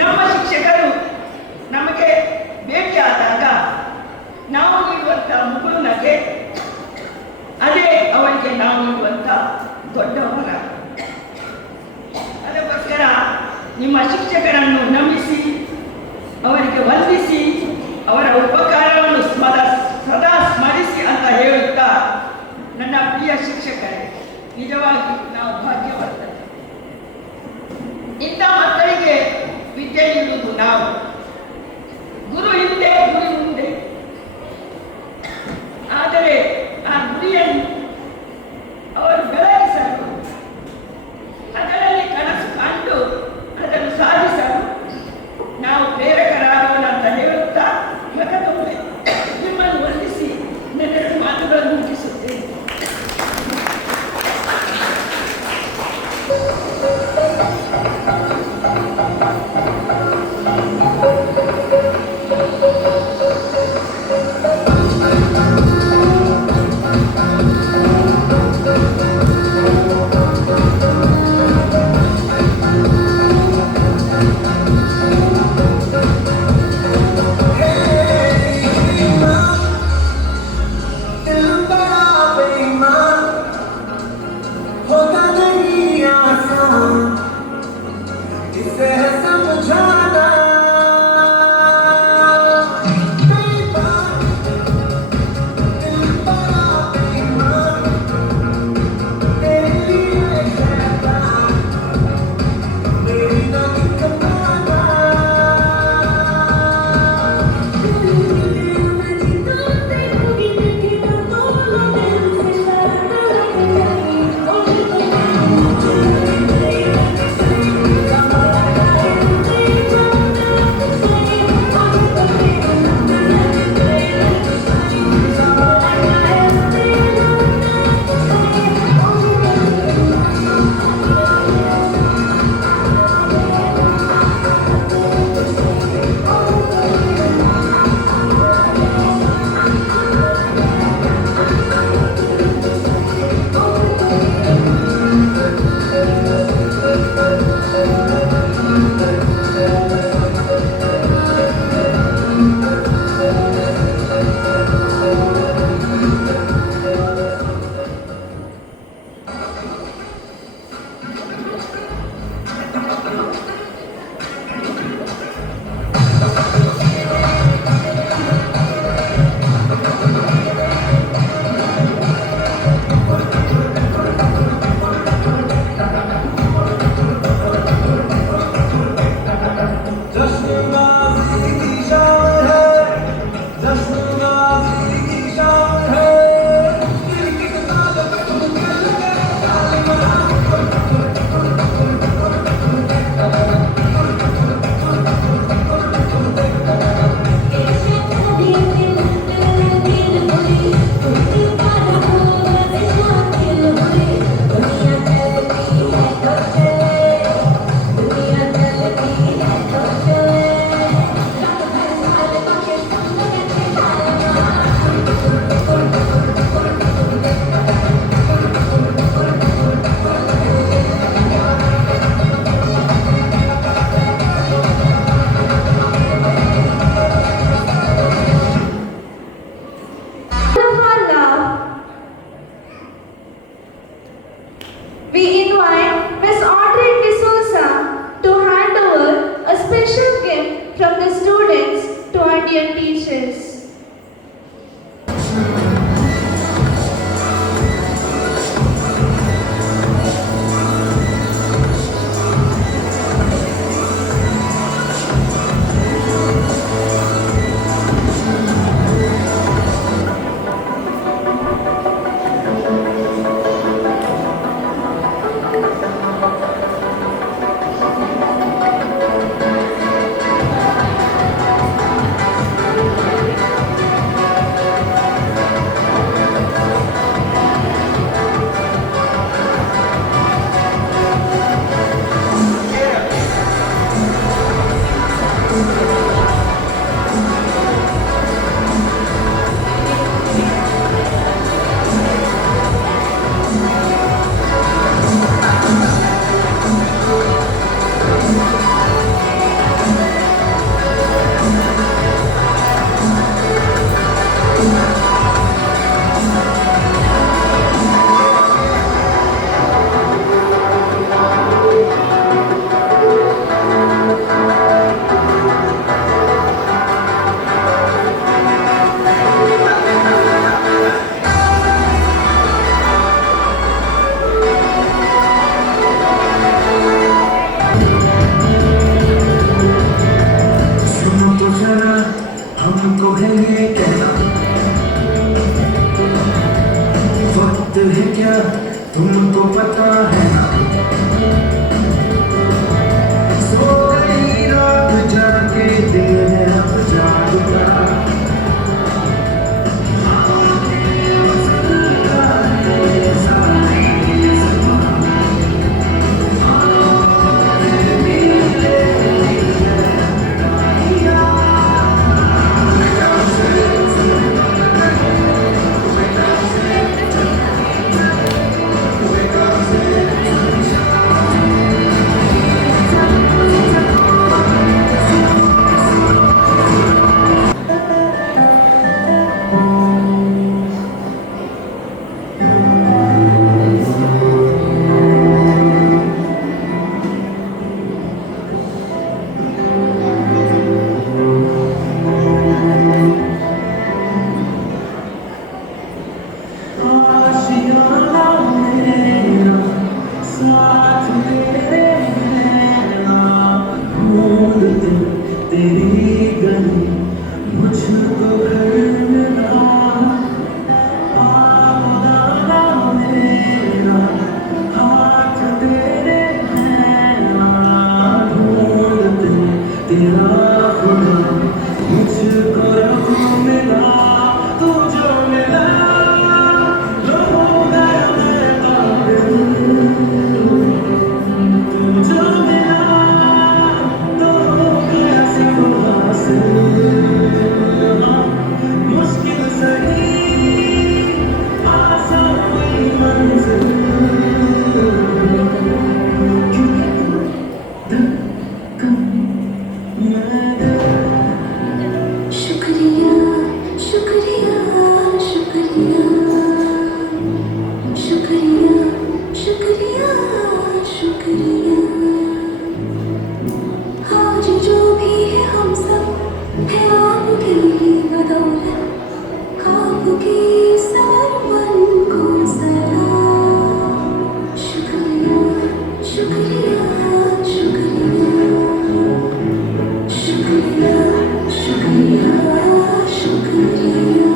ನಮ್ಮ ಶಿಕ್ಷಕರು ನಮಗೆ ಭೇಟಿಯಾದಾಗ ನಾವು ನೀಡುವಂಥ ಮುಗುಳು ನಗೆ, ಅದೇ ಅವರಿಗೆ ನಾವು ನೀಡುವಂಥ ದೊಡ್ಡ ವರ. ಅದಕ್ಕೋಸ್ಕರ ನಿಮ್ಮ ಶಿಕ್ಷಕರನ್ನು ನಂಬಿಸಿ ಅವರಿಗೆ ವಂದಿಸಿ ಅವರ ಉಪಕಾರವನ್ನು ಸದಾ ಸ್ಮರಿಸಿ ಅಂತ ಹೇಳುತ್ತಾ, ನನ್ನ ಪ್ರಿಯ ಶಿಕ್ಷಕರೇ, ನಿಜವಾಗಿ ನಾವು ಭಾಗ್ಯವಂತರು. ಇಂಥ ಮಕ್ಕಳಿಗೆ ವಿದ್ಯೆ ನೀಡುವುದು ನಾವು. ಗುರು ಹಿಂದೆ ಗುರಿ ಮುಂದೆ. ಆದರೆ ಆ ಗುರಿಯನ್ನು ಅವರು ಬೆಳಗಿಸಲು, ಅದರಲ್ಲಿ ಕನಸು ಕಂಡು ಅದನ್ನು ಸಾಧಿಸಲು ನಾವು ಪ್ರೇರಕರಾಗೋಣ ಅಂತ ಹೇಳುತ್ತಾ ಮಗದೊಮ್ಮೆ ನಿಮ್ಮನ್ನು ವಂದಿಸಿ ನನ್ನೆರಡು ಮಾತುಗಳನ್ನು ಮುಗಿಸುತ್ತೇನೆ. तुमको पता है ना, सो गई रात जाके दिन है अब जागता। तेरी गली मुझको घर मिला, आना मेरा हाथ तेरे नैना ढूंढते तेरा खुदा मुझको रब मिला। तू जो मिला लो हो गया मैं काबिल, तू जो मिला तो हो गया सब हासिल। मुश्किल सही आसान हुई मंजिल, क्योंकि तू धड़कन में शुक्रिया शुक्रिया शुक्रिया शुक्रिया शुक्रिया शुक्रिया। आज जो भी है हम सब है आपकी बदौलत, आपकी सरवन को सलाम। शुक्रिया शुक्रिया शुक्रिया शुक्रिया शुक्रिया शुक्रिया।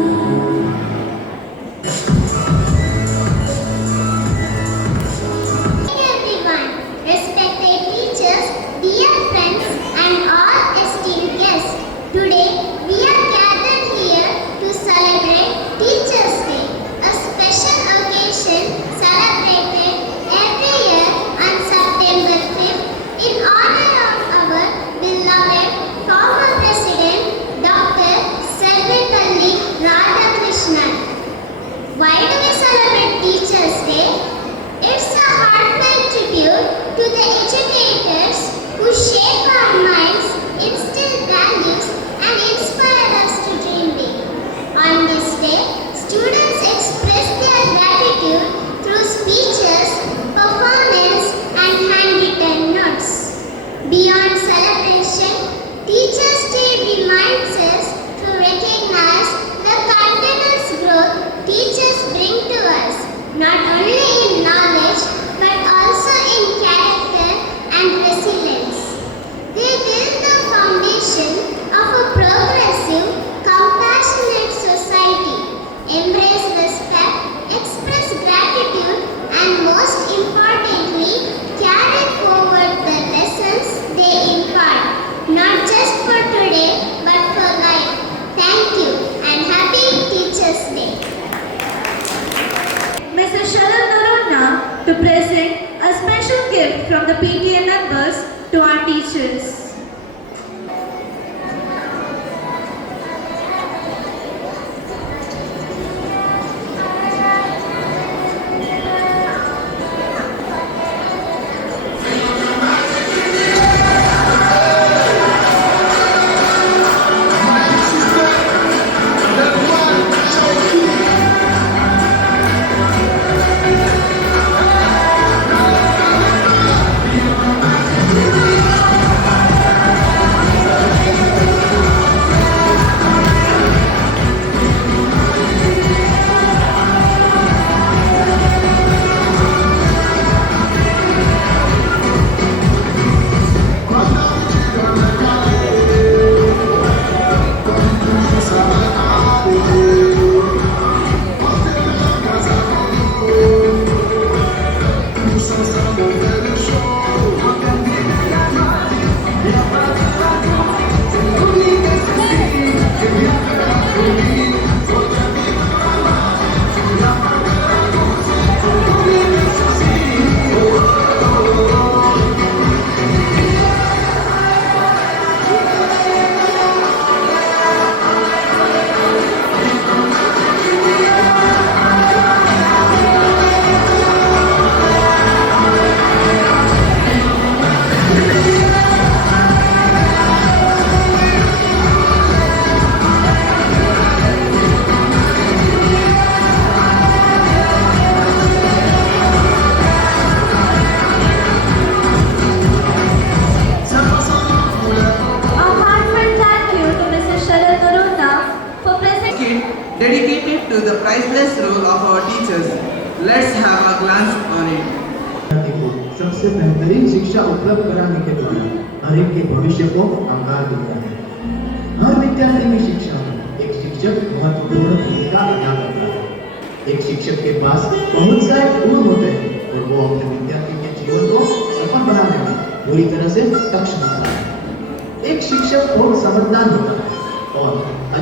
Everyone, respected teachers, dear friends, and all esteemed guests. Today we are gathered here to celebrate Teachers' Day, a special occasion celebrated every year on September 5th in honor of our beloved former President Dr. Sarvepalli Radhakrishnan. Why do we celebrate Teachers' Day? It's a heartfelt tribute to the educators who shape our minds, instill values, and inspire us to dream big. On this day, students express their gratitude through speeches, performance, and handwritten notes. Beyond celebration, Teachers' Day reminds us to recognize the continuous growth teachers bring to us, not only in knowledge but also in character and resilience. They build the foundation of a progressive, compassionate society, embrace respect, express gratitude, and most importantly, carry forward the lessons they impart, not just for today but for life. Thank you and happy Teachers' Day. Mr. Sharan Narona to present a special gift from the PTA members to our teachers. priceless role of our teachers. Let's have a glance on it. को सबसे बेहतरीन शिक्षा उपलब्ध कराने के द्वारा हर एक के भविष्य को आकार देता है। हर विद्यार्थी की शिक्षा में एक शिक्षक महत्वपूर्ण भूमिका अदा करता है। एक शिक्षक के पास बहुत सारे गुण होते हैं और वो अपने विद्यार्थी के जीवन को सफल बनाने में पूरी तरह से सक्षम होता है। एक शिक्षक बहुत समझदार होता है और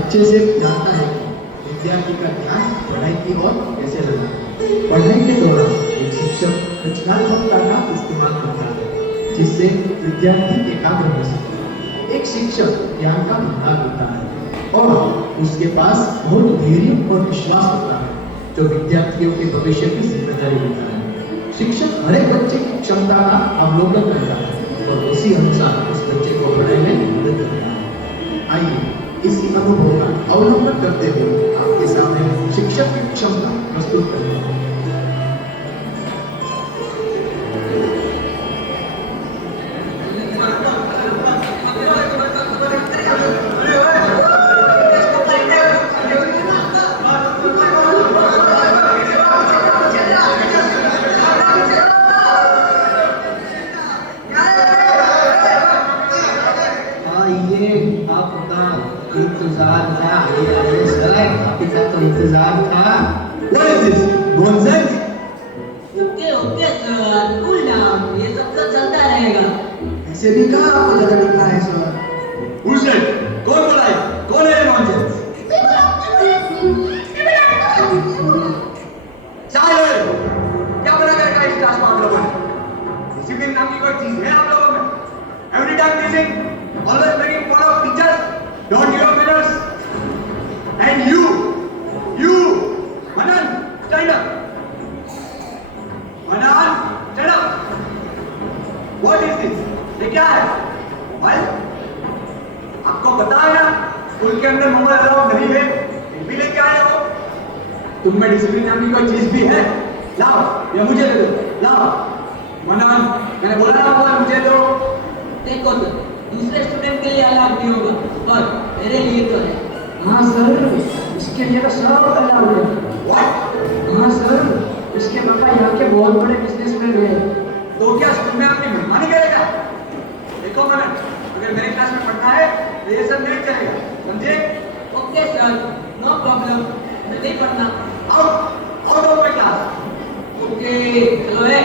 अच्छे से जानता है कि विद्यार्थी का ध्यान पढ़ाई की ओर कैसे लगाए। पढ़ाई के दौरान एक शिक्षक रचनात्मकता का इस्तेमाल करता है जिससे विद्यार्थी एकाग्र हो सके। एक शिक्षक ज्ञान का भंडार होता है और उसके पास बहुत धैर्य और विश्वास होता है जो विद्यार्थियों के भविष्य की जिम्मेदारी होता है। शिक्षक हर एक बच्चे की क्षमता का अवलोकन करता है और उसी अनुसार उस बच्चे को पढ़ाई में मदद करता है। आइए इसी अनुभव का अवलोकन करते हुए आपके सामने शिक्षक की क्षमता प्रस्तुत करते हैं। इंतजार था सर, आपका तो इंतजार था। What is this? Nonsense? Okay okay sir, cool down, ये सब तो चलता रहेगा। ऐसे भी कहाँ आपको ज्यादा लिखना है सर? Who said? कौन बोला है? कौन है nonsense? Silence! क्या बना करेगा इस क्लास में आप लोगों ने? डिसिप्लिन नाम की कोई चीज है आप लोगों में? Every time teaching, always making fun of teachers. Don't give up winners. And you, Manan, stand up. Manan, stand up. What is this? ये क्या है? मोबाइल? आपको पता है ना, स्कूल के अंदर मोबाइल अलाउ नहीं है, फिर भी लेके आए हो। तुम में डिसिप्लिन नाम की कोई चीज भी है? लाओ, ये मुझे दे दो, लाओ। मनान, मैंने बोला ना मोबाइल मुझे दो। देखो सर, दूसरे स्टूडेंट के लिए अलाउ नहीं होगा, पर मेरे लिए तो है। हाँ सर, इसके लिए तो सब अलाउ है। What? हाँ सर, इसके पापा यहाँ के बहुत बड़े बिजनेसमैन हैं। तो क्या स्कूल में आपकी मेहमानी करेगा? देखो मैंने, अगर मेरे क्लास में पढ़ना है तो ये सब नहीं चलेगा, समझे? ओके सर, नो प्रॉब्लम, मैं नहीं पढ़ना। Out of my class. Okay, चलो है।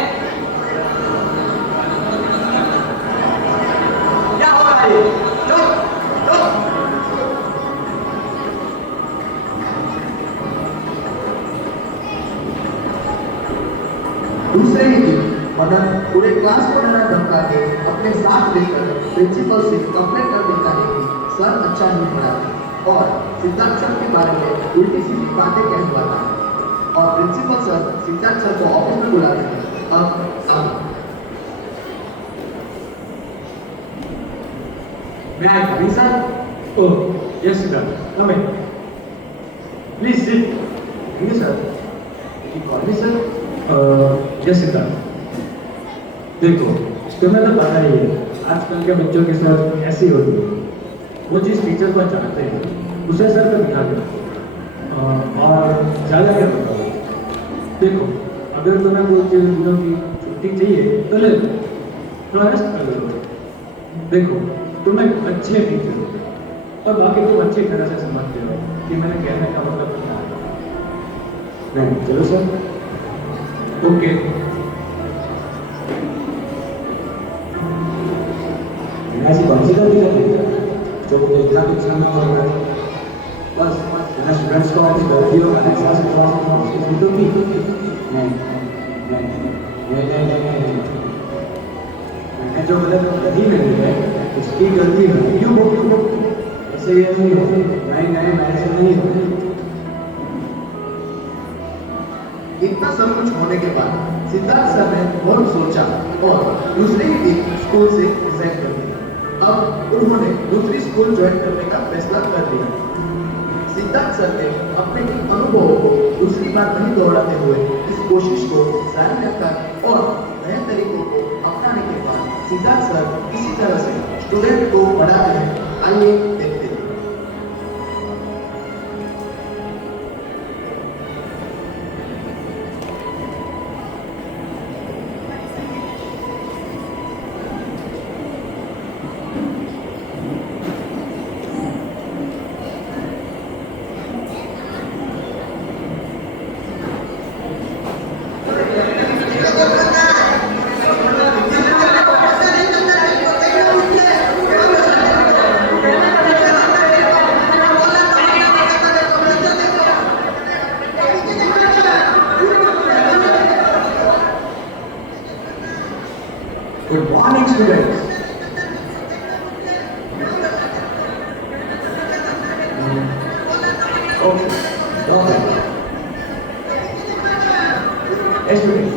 क्या हो रहा है? चुप, चुप। दूसरे ही दिन मदन पूरे क्लास को डरा धमका के अपने साथ लेकर प्रिंसिपल से कंप्लेंट कर देता है कि सर अच्छा नहीं पढ़ाते और सिद्धार्थ सर के बारे में उल्टी सीधी बातें कहलवाता है और प्रिंसिपल सर सिद्धार्थ सर को ऑफिस में बुलाते हैं। अब May I come in, sir? Oh, yes, Siddharth. Come in. Please sit. Thank you, sir. You call me, sir? Yes, Siddharth. देखो, तुम्हें तो पता ही है, आजकल के बच्चों के साथ ऐसी होती है। वो जिस टीचर को चाहते हैं, उसे सर पे बिठा देना और ज़्यादा क्या बताओ। देखो, अगर तुम्हें कोई चीज़ दिनों की छुट्टी चाहिए, तो ले लो, थोड़ा रेस्ट कर लो। देखो, तुम एक अच्छे टीचर हो और बाकी तुम अच्छी तरह से समझते हो कि मैंने कहने का मतलब क्या है। नहीं, चलो सर। ओके। ऐसी कौन सी गलती कर दी जो इतना कुछ करना पड़ता है? बस मैंने स्टूडेंट्स को अपनी गलतियों का एहसास करवाना उसकी तो की नहीं। मैंने जो गलत गलती नहीं है उसकी गलती है, क्यों ऐसे ये नहीं है। नहीं मैं ऐसे नहीं हूँ। इतना सब कुछ होने के बाद सिद्धार्थ सर ने बहुत सोचा और दूसरे ही दिन स्कूल से रिजाइन कर दिया। अब उन्होंने दूसरी स्कूल ज्वाइन करने का फैसला कर लिया। सिद्धार्थ सर ने अपने अनुभवों को दूसरी बार नहीं दोहराते हुए इस कोशिश को जारी रखा और नए तरीकों को अपनाने के बाद सिद्धार्थ सर इसी तरह से स्टूडेंट को पढ़ाते हैं। आइए देखते हैं। ओके ओके स्टूडेंट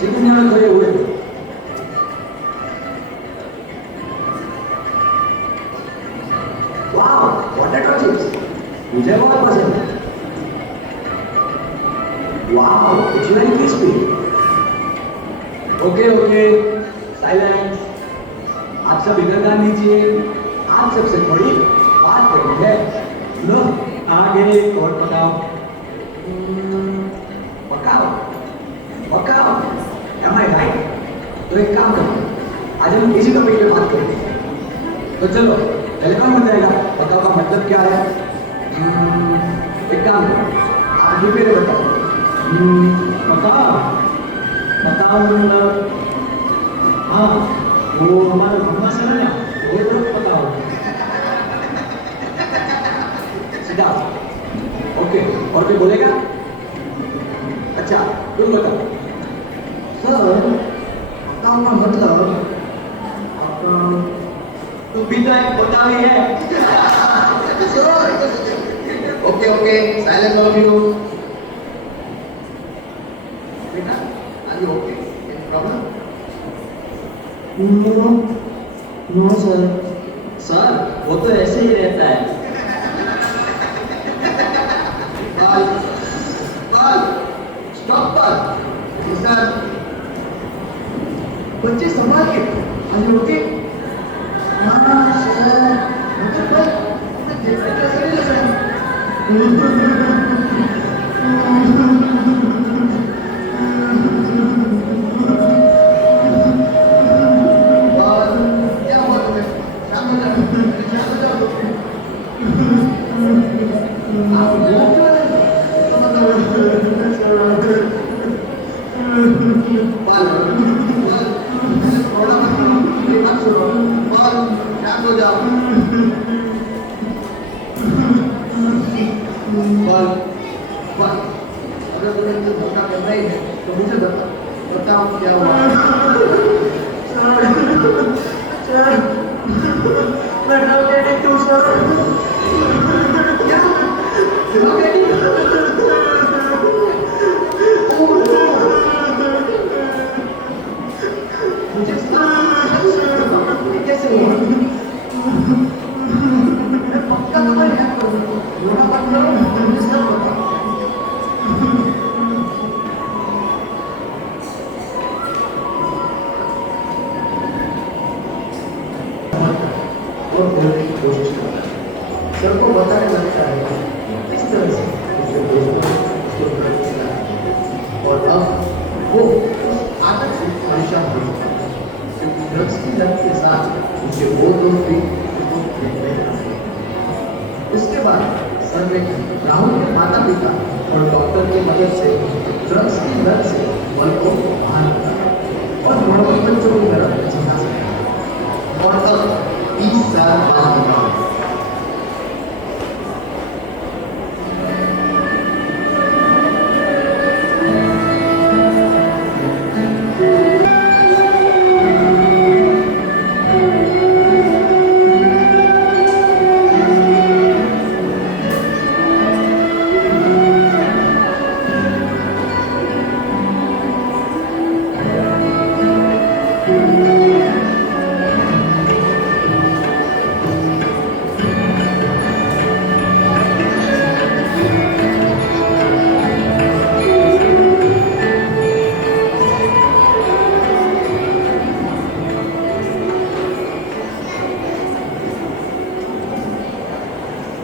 सिक्किम में खड़े हुए वाह पोटैटो चिप्स मुझे बहुत पसंद है वाह it's very crispy okay okay silence आप सब इधर ध्यान दीजिए आप सबसे थोड़ी बात करनी है लो आगे और पकाओ पकाओ पकाओ एम आई राइट तो एक काम करो आज हम इसी टॉपिक पे बात करेंगे तो चलो पहले कौन बताएगा पकाओ का मतलब क्या है एक काम करो आप ही पहले बताओ पकाओ पकाओ मतलब हाँ वो हमारा भगवान सर है ना वो तो पकाओ सीधा ओके और कोई बोलेगा अच्छा तुम बताओ सर पकाओ का मतलब तू भी तो एक बताओ है okay okay silent all of you बेटा are you okay any problem no sir sir वो तो ऐसे ही रहता है बाल बाल स्टॉप बाल सर बच्चे संभाल के आर यू ओके हाँ सर मतलब कैसे नहीं सर बताओ क्या हुआ सर मैं ड्रग एडिक्ट हूँ सर क्या ड्रग एडिक्ट मुझे कैसे हुआ मैं पक्का तुम्हारी हेल्प करूँगा रोना मत करो मुझे सब बताओ और बोलने की कोशिश करता है सर को बताने लगता है किस तरह से उसके दोस्तों उसको ड्रग्स खिलाया और अब वो उस आदत से परेशान हो चुका है क्योंकि ड्रग्स की लत के साथ उसके वो दोस्त भी उसको देखने लगे। उसके बाद सर ने राहुल के माता पिता और डॉक्टर की मदद से ड्रग्स की लत से बल को बाहर निकाला और नॉर्मल बच्चों की तरह जीना सीखा और अब 20 साल बाद निकाला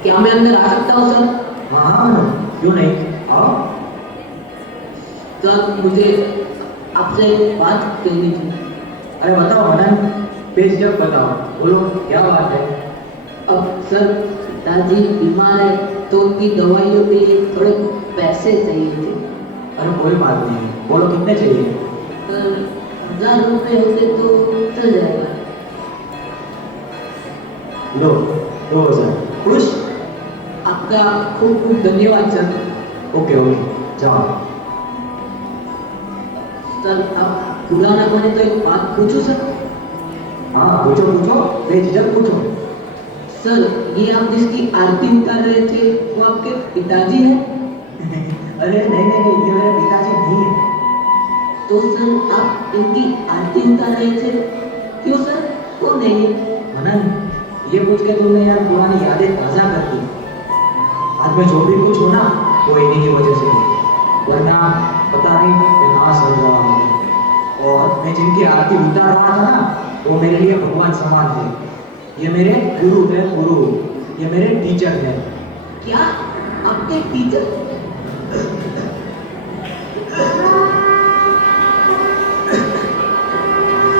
क्या मैं अंदर आ सकता हूँ सर? हाँ क्यों नहीं आओ सर मुझे आपसे एक बात कहनी थी। अरे बताओ मदन बेझिझक बताओ बोलो क्या बात है। अब सर दादी बीमार है तो उनकी दवाइयों के लिए थोड़े पैसे चाहिए थे। अरे कोई बात नहीं बोलो कितने चाहिए। सर 1000 रुपये होते तो चल जाएगा। लो 2000 खुश। आपका खूब खूब धन्यवाद सर। ओके ओके जाओ। सर आप बुरा ना माने तो एक बात पूछूं सर? हाँ पूछो पूछो बेझिझक पूछो। सर, ये आप जिसकी आरती उतार रहे थे वो आपके पिताजी हैं? अरे नहीं नहीं नहीं, ये मेरे पिताजी नहीं है। तो सर आप इनकी आरती उतार रहे थे, क्यों सर? कौन है ये? मनन, ये पूछ के तुमने यार पुरानी यादें ताजा कर दी। आज मैं जो भी कुछ हूँ ना, वो इन्हीं की वजह से हूँ। वरना पता नहीं मैं कहाँ सड़ रहा हूँ। और मैं जिनकी आरती उतार रहा था ना, वो मेरे लिए भगवान समान थे। ये मेरे गुरु थे, गुरु। ये मेरे टीचर थे। क्या आपके टीचर?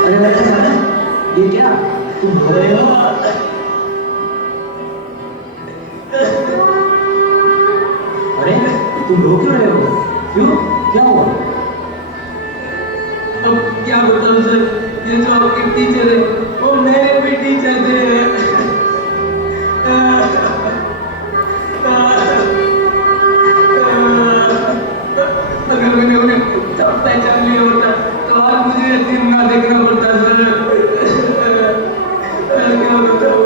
अरे अरे अरे, ये क्या तुम रो रहे हो? अरे तुम रो क्यों रहे हो? क्यों, क्या हुआ? अब क्या बताऊं सर, ये जो आपके टीचर है वो मेरे भी टीचर थे। अगर मैंने उन्हें तब पहचान लिया होता तो आज मुझे ये दिन ना देखना पड़ता सर। क्या बताऊं,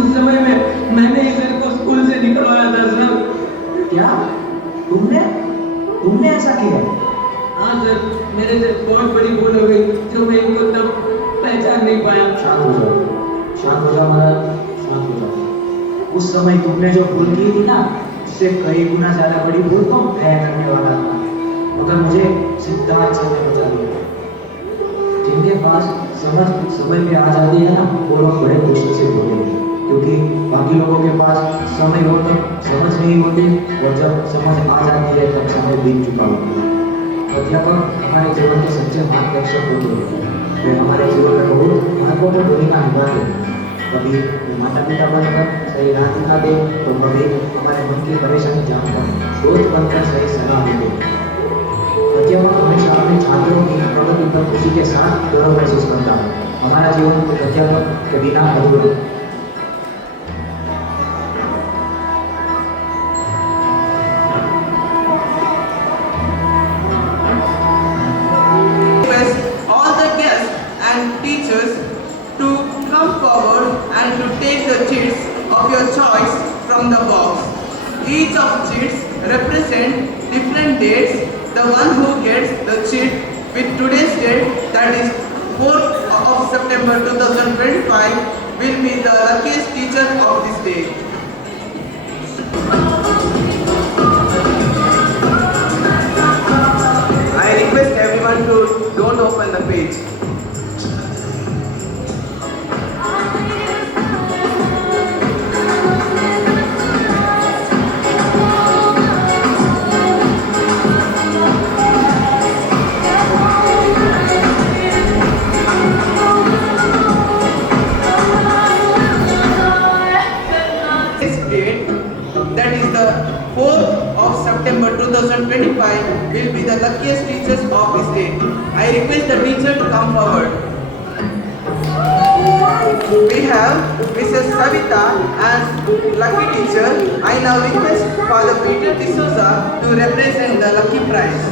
उस समय में मैंने ही सर को स्कूल से निकलवाया था सर। क्या तुमने ऐसा किया? हाँ सर, मेरे से बहुत बड़ी भूल हो गई जो मैं इनको तब पहचान नहीं पाया। शांत हो जाओ महाराज, शांत हो जाओ। उस समय तुमने जो भूल की थी ना, उससे कई गुना ज्यादा बड़ी भूल को मैं करने वाला था, मगर मुझे सिद्धार्थ सर ने बचा दिया। जिनके पास समझ कुछ समय पे आ जाती है ना, वो लोग बड़े मुश्किल से बोलेंगे, क्योंकि बाकी लोगों के पास समय हो तक समझ नहीं होती, और जब समझ आ जाती है तब समय बीत चुका होता है। अध्यापक हमारे जीवन के सच्चे मार्गदर्शक होते हैं। वे हमारे जीवन में बहुत महत्वपूर्ण भूमिका निभाते हैं। कभी वे माता पिता बनकर सही राह दिखाते, तो कभी हमारे मन की परेशानी जानकर दोस्त बनकर सही सलाह देते। अध्यापक हमेशा अपने छात्रों की प्रगति पर खुशी के साथ गर्व महसूस करता है। हमारा जीवन अध्यापक के बिना अधूरा है। All the guests and teachers to come forward and to take the chits of your choice from the box. Each of chits represent different dates. The one who gets the chit with today's date, that is 4th of September 2025, will be the luckiest teacher of this day. I request everyone to don't open the page. This date, that is the 4th of September 2025, will be the luckiest teachers of this day. I request the teacher to come forward. We have Mrs. Savita as lucky teacher. I now request Father Peter D'Souza to represent the lucky prize.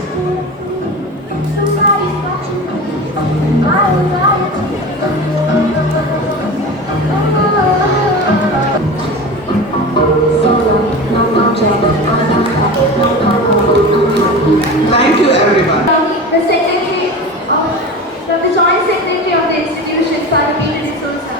Thank you, everyone. The secretary from the joint secretary of the institution, Father Peter D'Souza.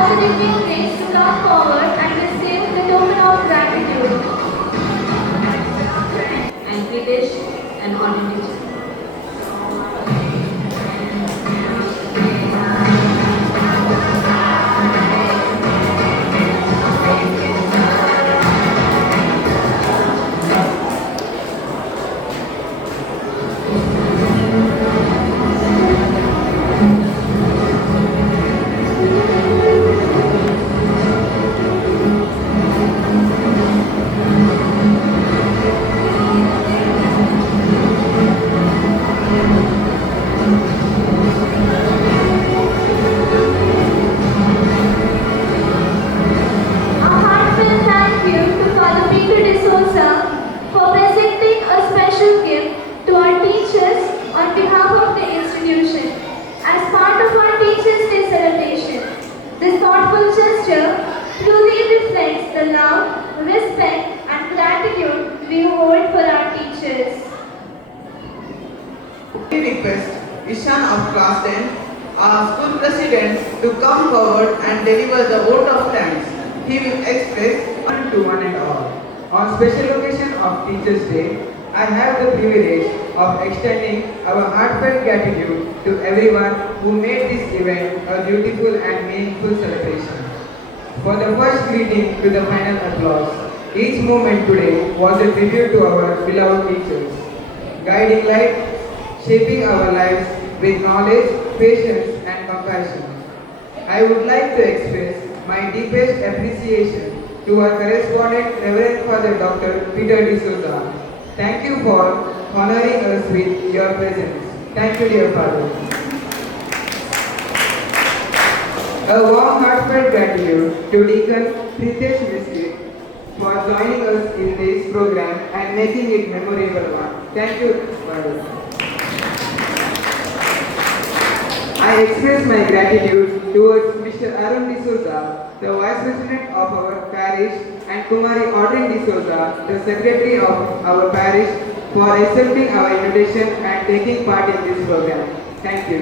positive ways to come forward and receive the token of gratitude. And Pritesh, an honor teacher. A heartfelt thank you to Father Peter D'Souza for presenting a special gift to our teachers on behalf of the institution as part of our Teachers' Day celebration. This thoughtful gesture truly reflects the love, respect, and gratitude we hold for our teachers. We request Ishan of class 10, our school president, to come forward and deliver the vote of thanks. He will express To one and all. On special occasion of Teachers' Day, I have the privilege of extending our heartfelt gratitude to everyone who made this event a beautiful and meaningful celebration. For the first greeting to the final applause, each moment today was a tribute to our beloved teachers, guiding light, shaping our lives with knowledge, patience, and compassion. I would like to express my deepest appreciation to our correspondent, Reverend Father Dr. Peter D'Souza. Thank you for honoring us with your presence. Thank you, dear Father. A warm heartfelt gratitude to Deacon Pritesh Miskin for joining us in this program and making it memorable one. Thank you, Father. I express my gratitude towards Mr. Arun D'Souza, the Vice President of our parish, and Kumari Audrey D'Souza, the Secretary of our parish, for accepting our invitation and taking part in this program. Thank you.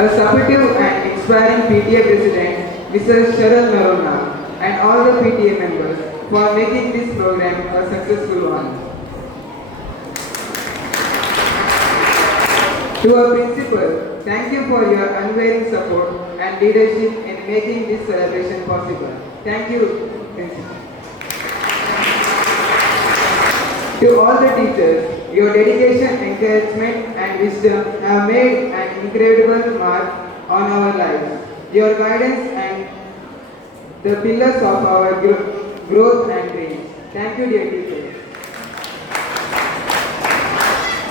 A supportive and inspiring PTA President, Mrs. Sharal Narona, and all the PTA members for making this program a successful one. To our principal, thank you for your unwavering support and leadership in making this celebration possible. Thank you, principal. To all the teachers, your dedication, encouragement, and wisdom have made an incredible mark on our lives. Your guidance and the pillars of our growth and dreams. Thank you, dear teachers.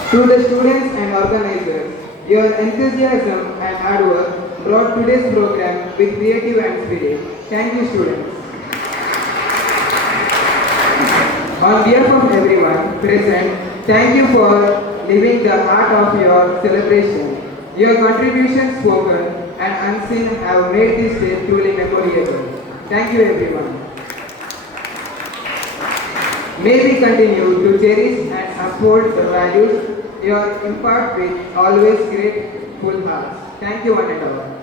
To the students and organizers, your enthusiasm and hard work brought today's program with creative and spirit. Thank you, students. On behalf of everyone present, thank you for living the heart of your celebration. Your contributions, spoken and unseen, have made this day truly memorable. Thank you, everyone. May we continue to cherish and uphold the values you impart with always grateful hearts. Thank you, one and all.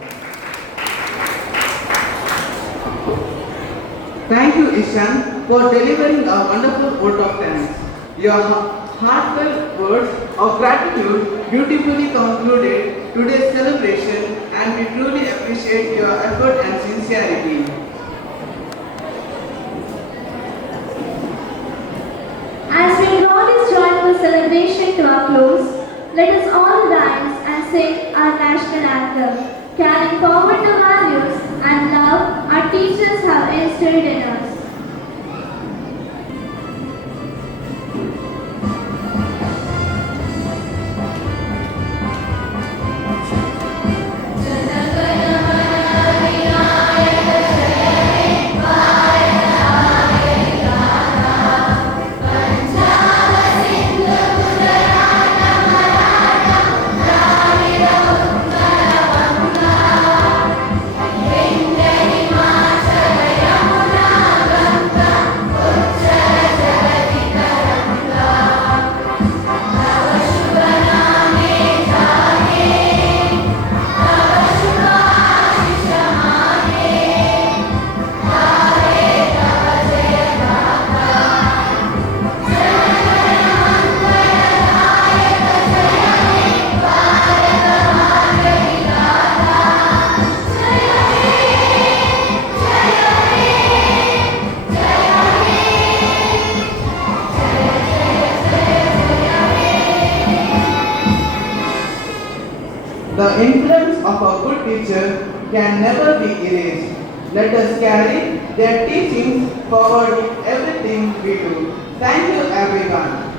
thank you, Ishan, for delivering a wonderful vote of thanks. Your heartfelt words of gratitude beautifully concluded today's celebration, and we truly appreciate your effort and sincerity. As we draw this joyful celebration to a close, let us all rise and sing our national anthem, carrying forward the values and love our teachers have instilled in us. can never be erased. Let us carry their teachings forward in everything we do. Thank you, everyone.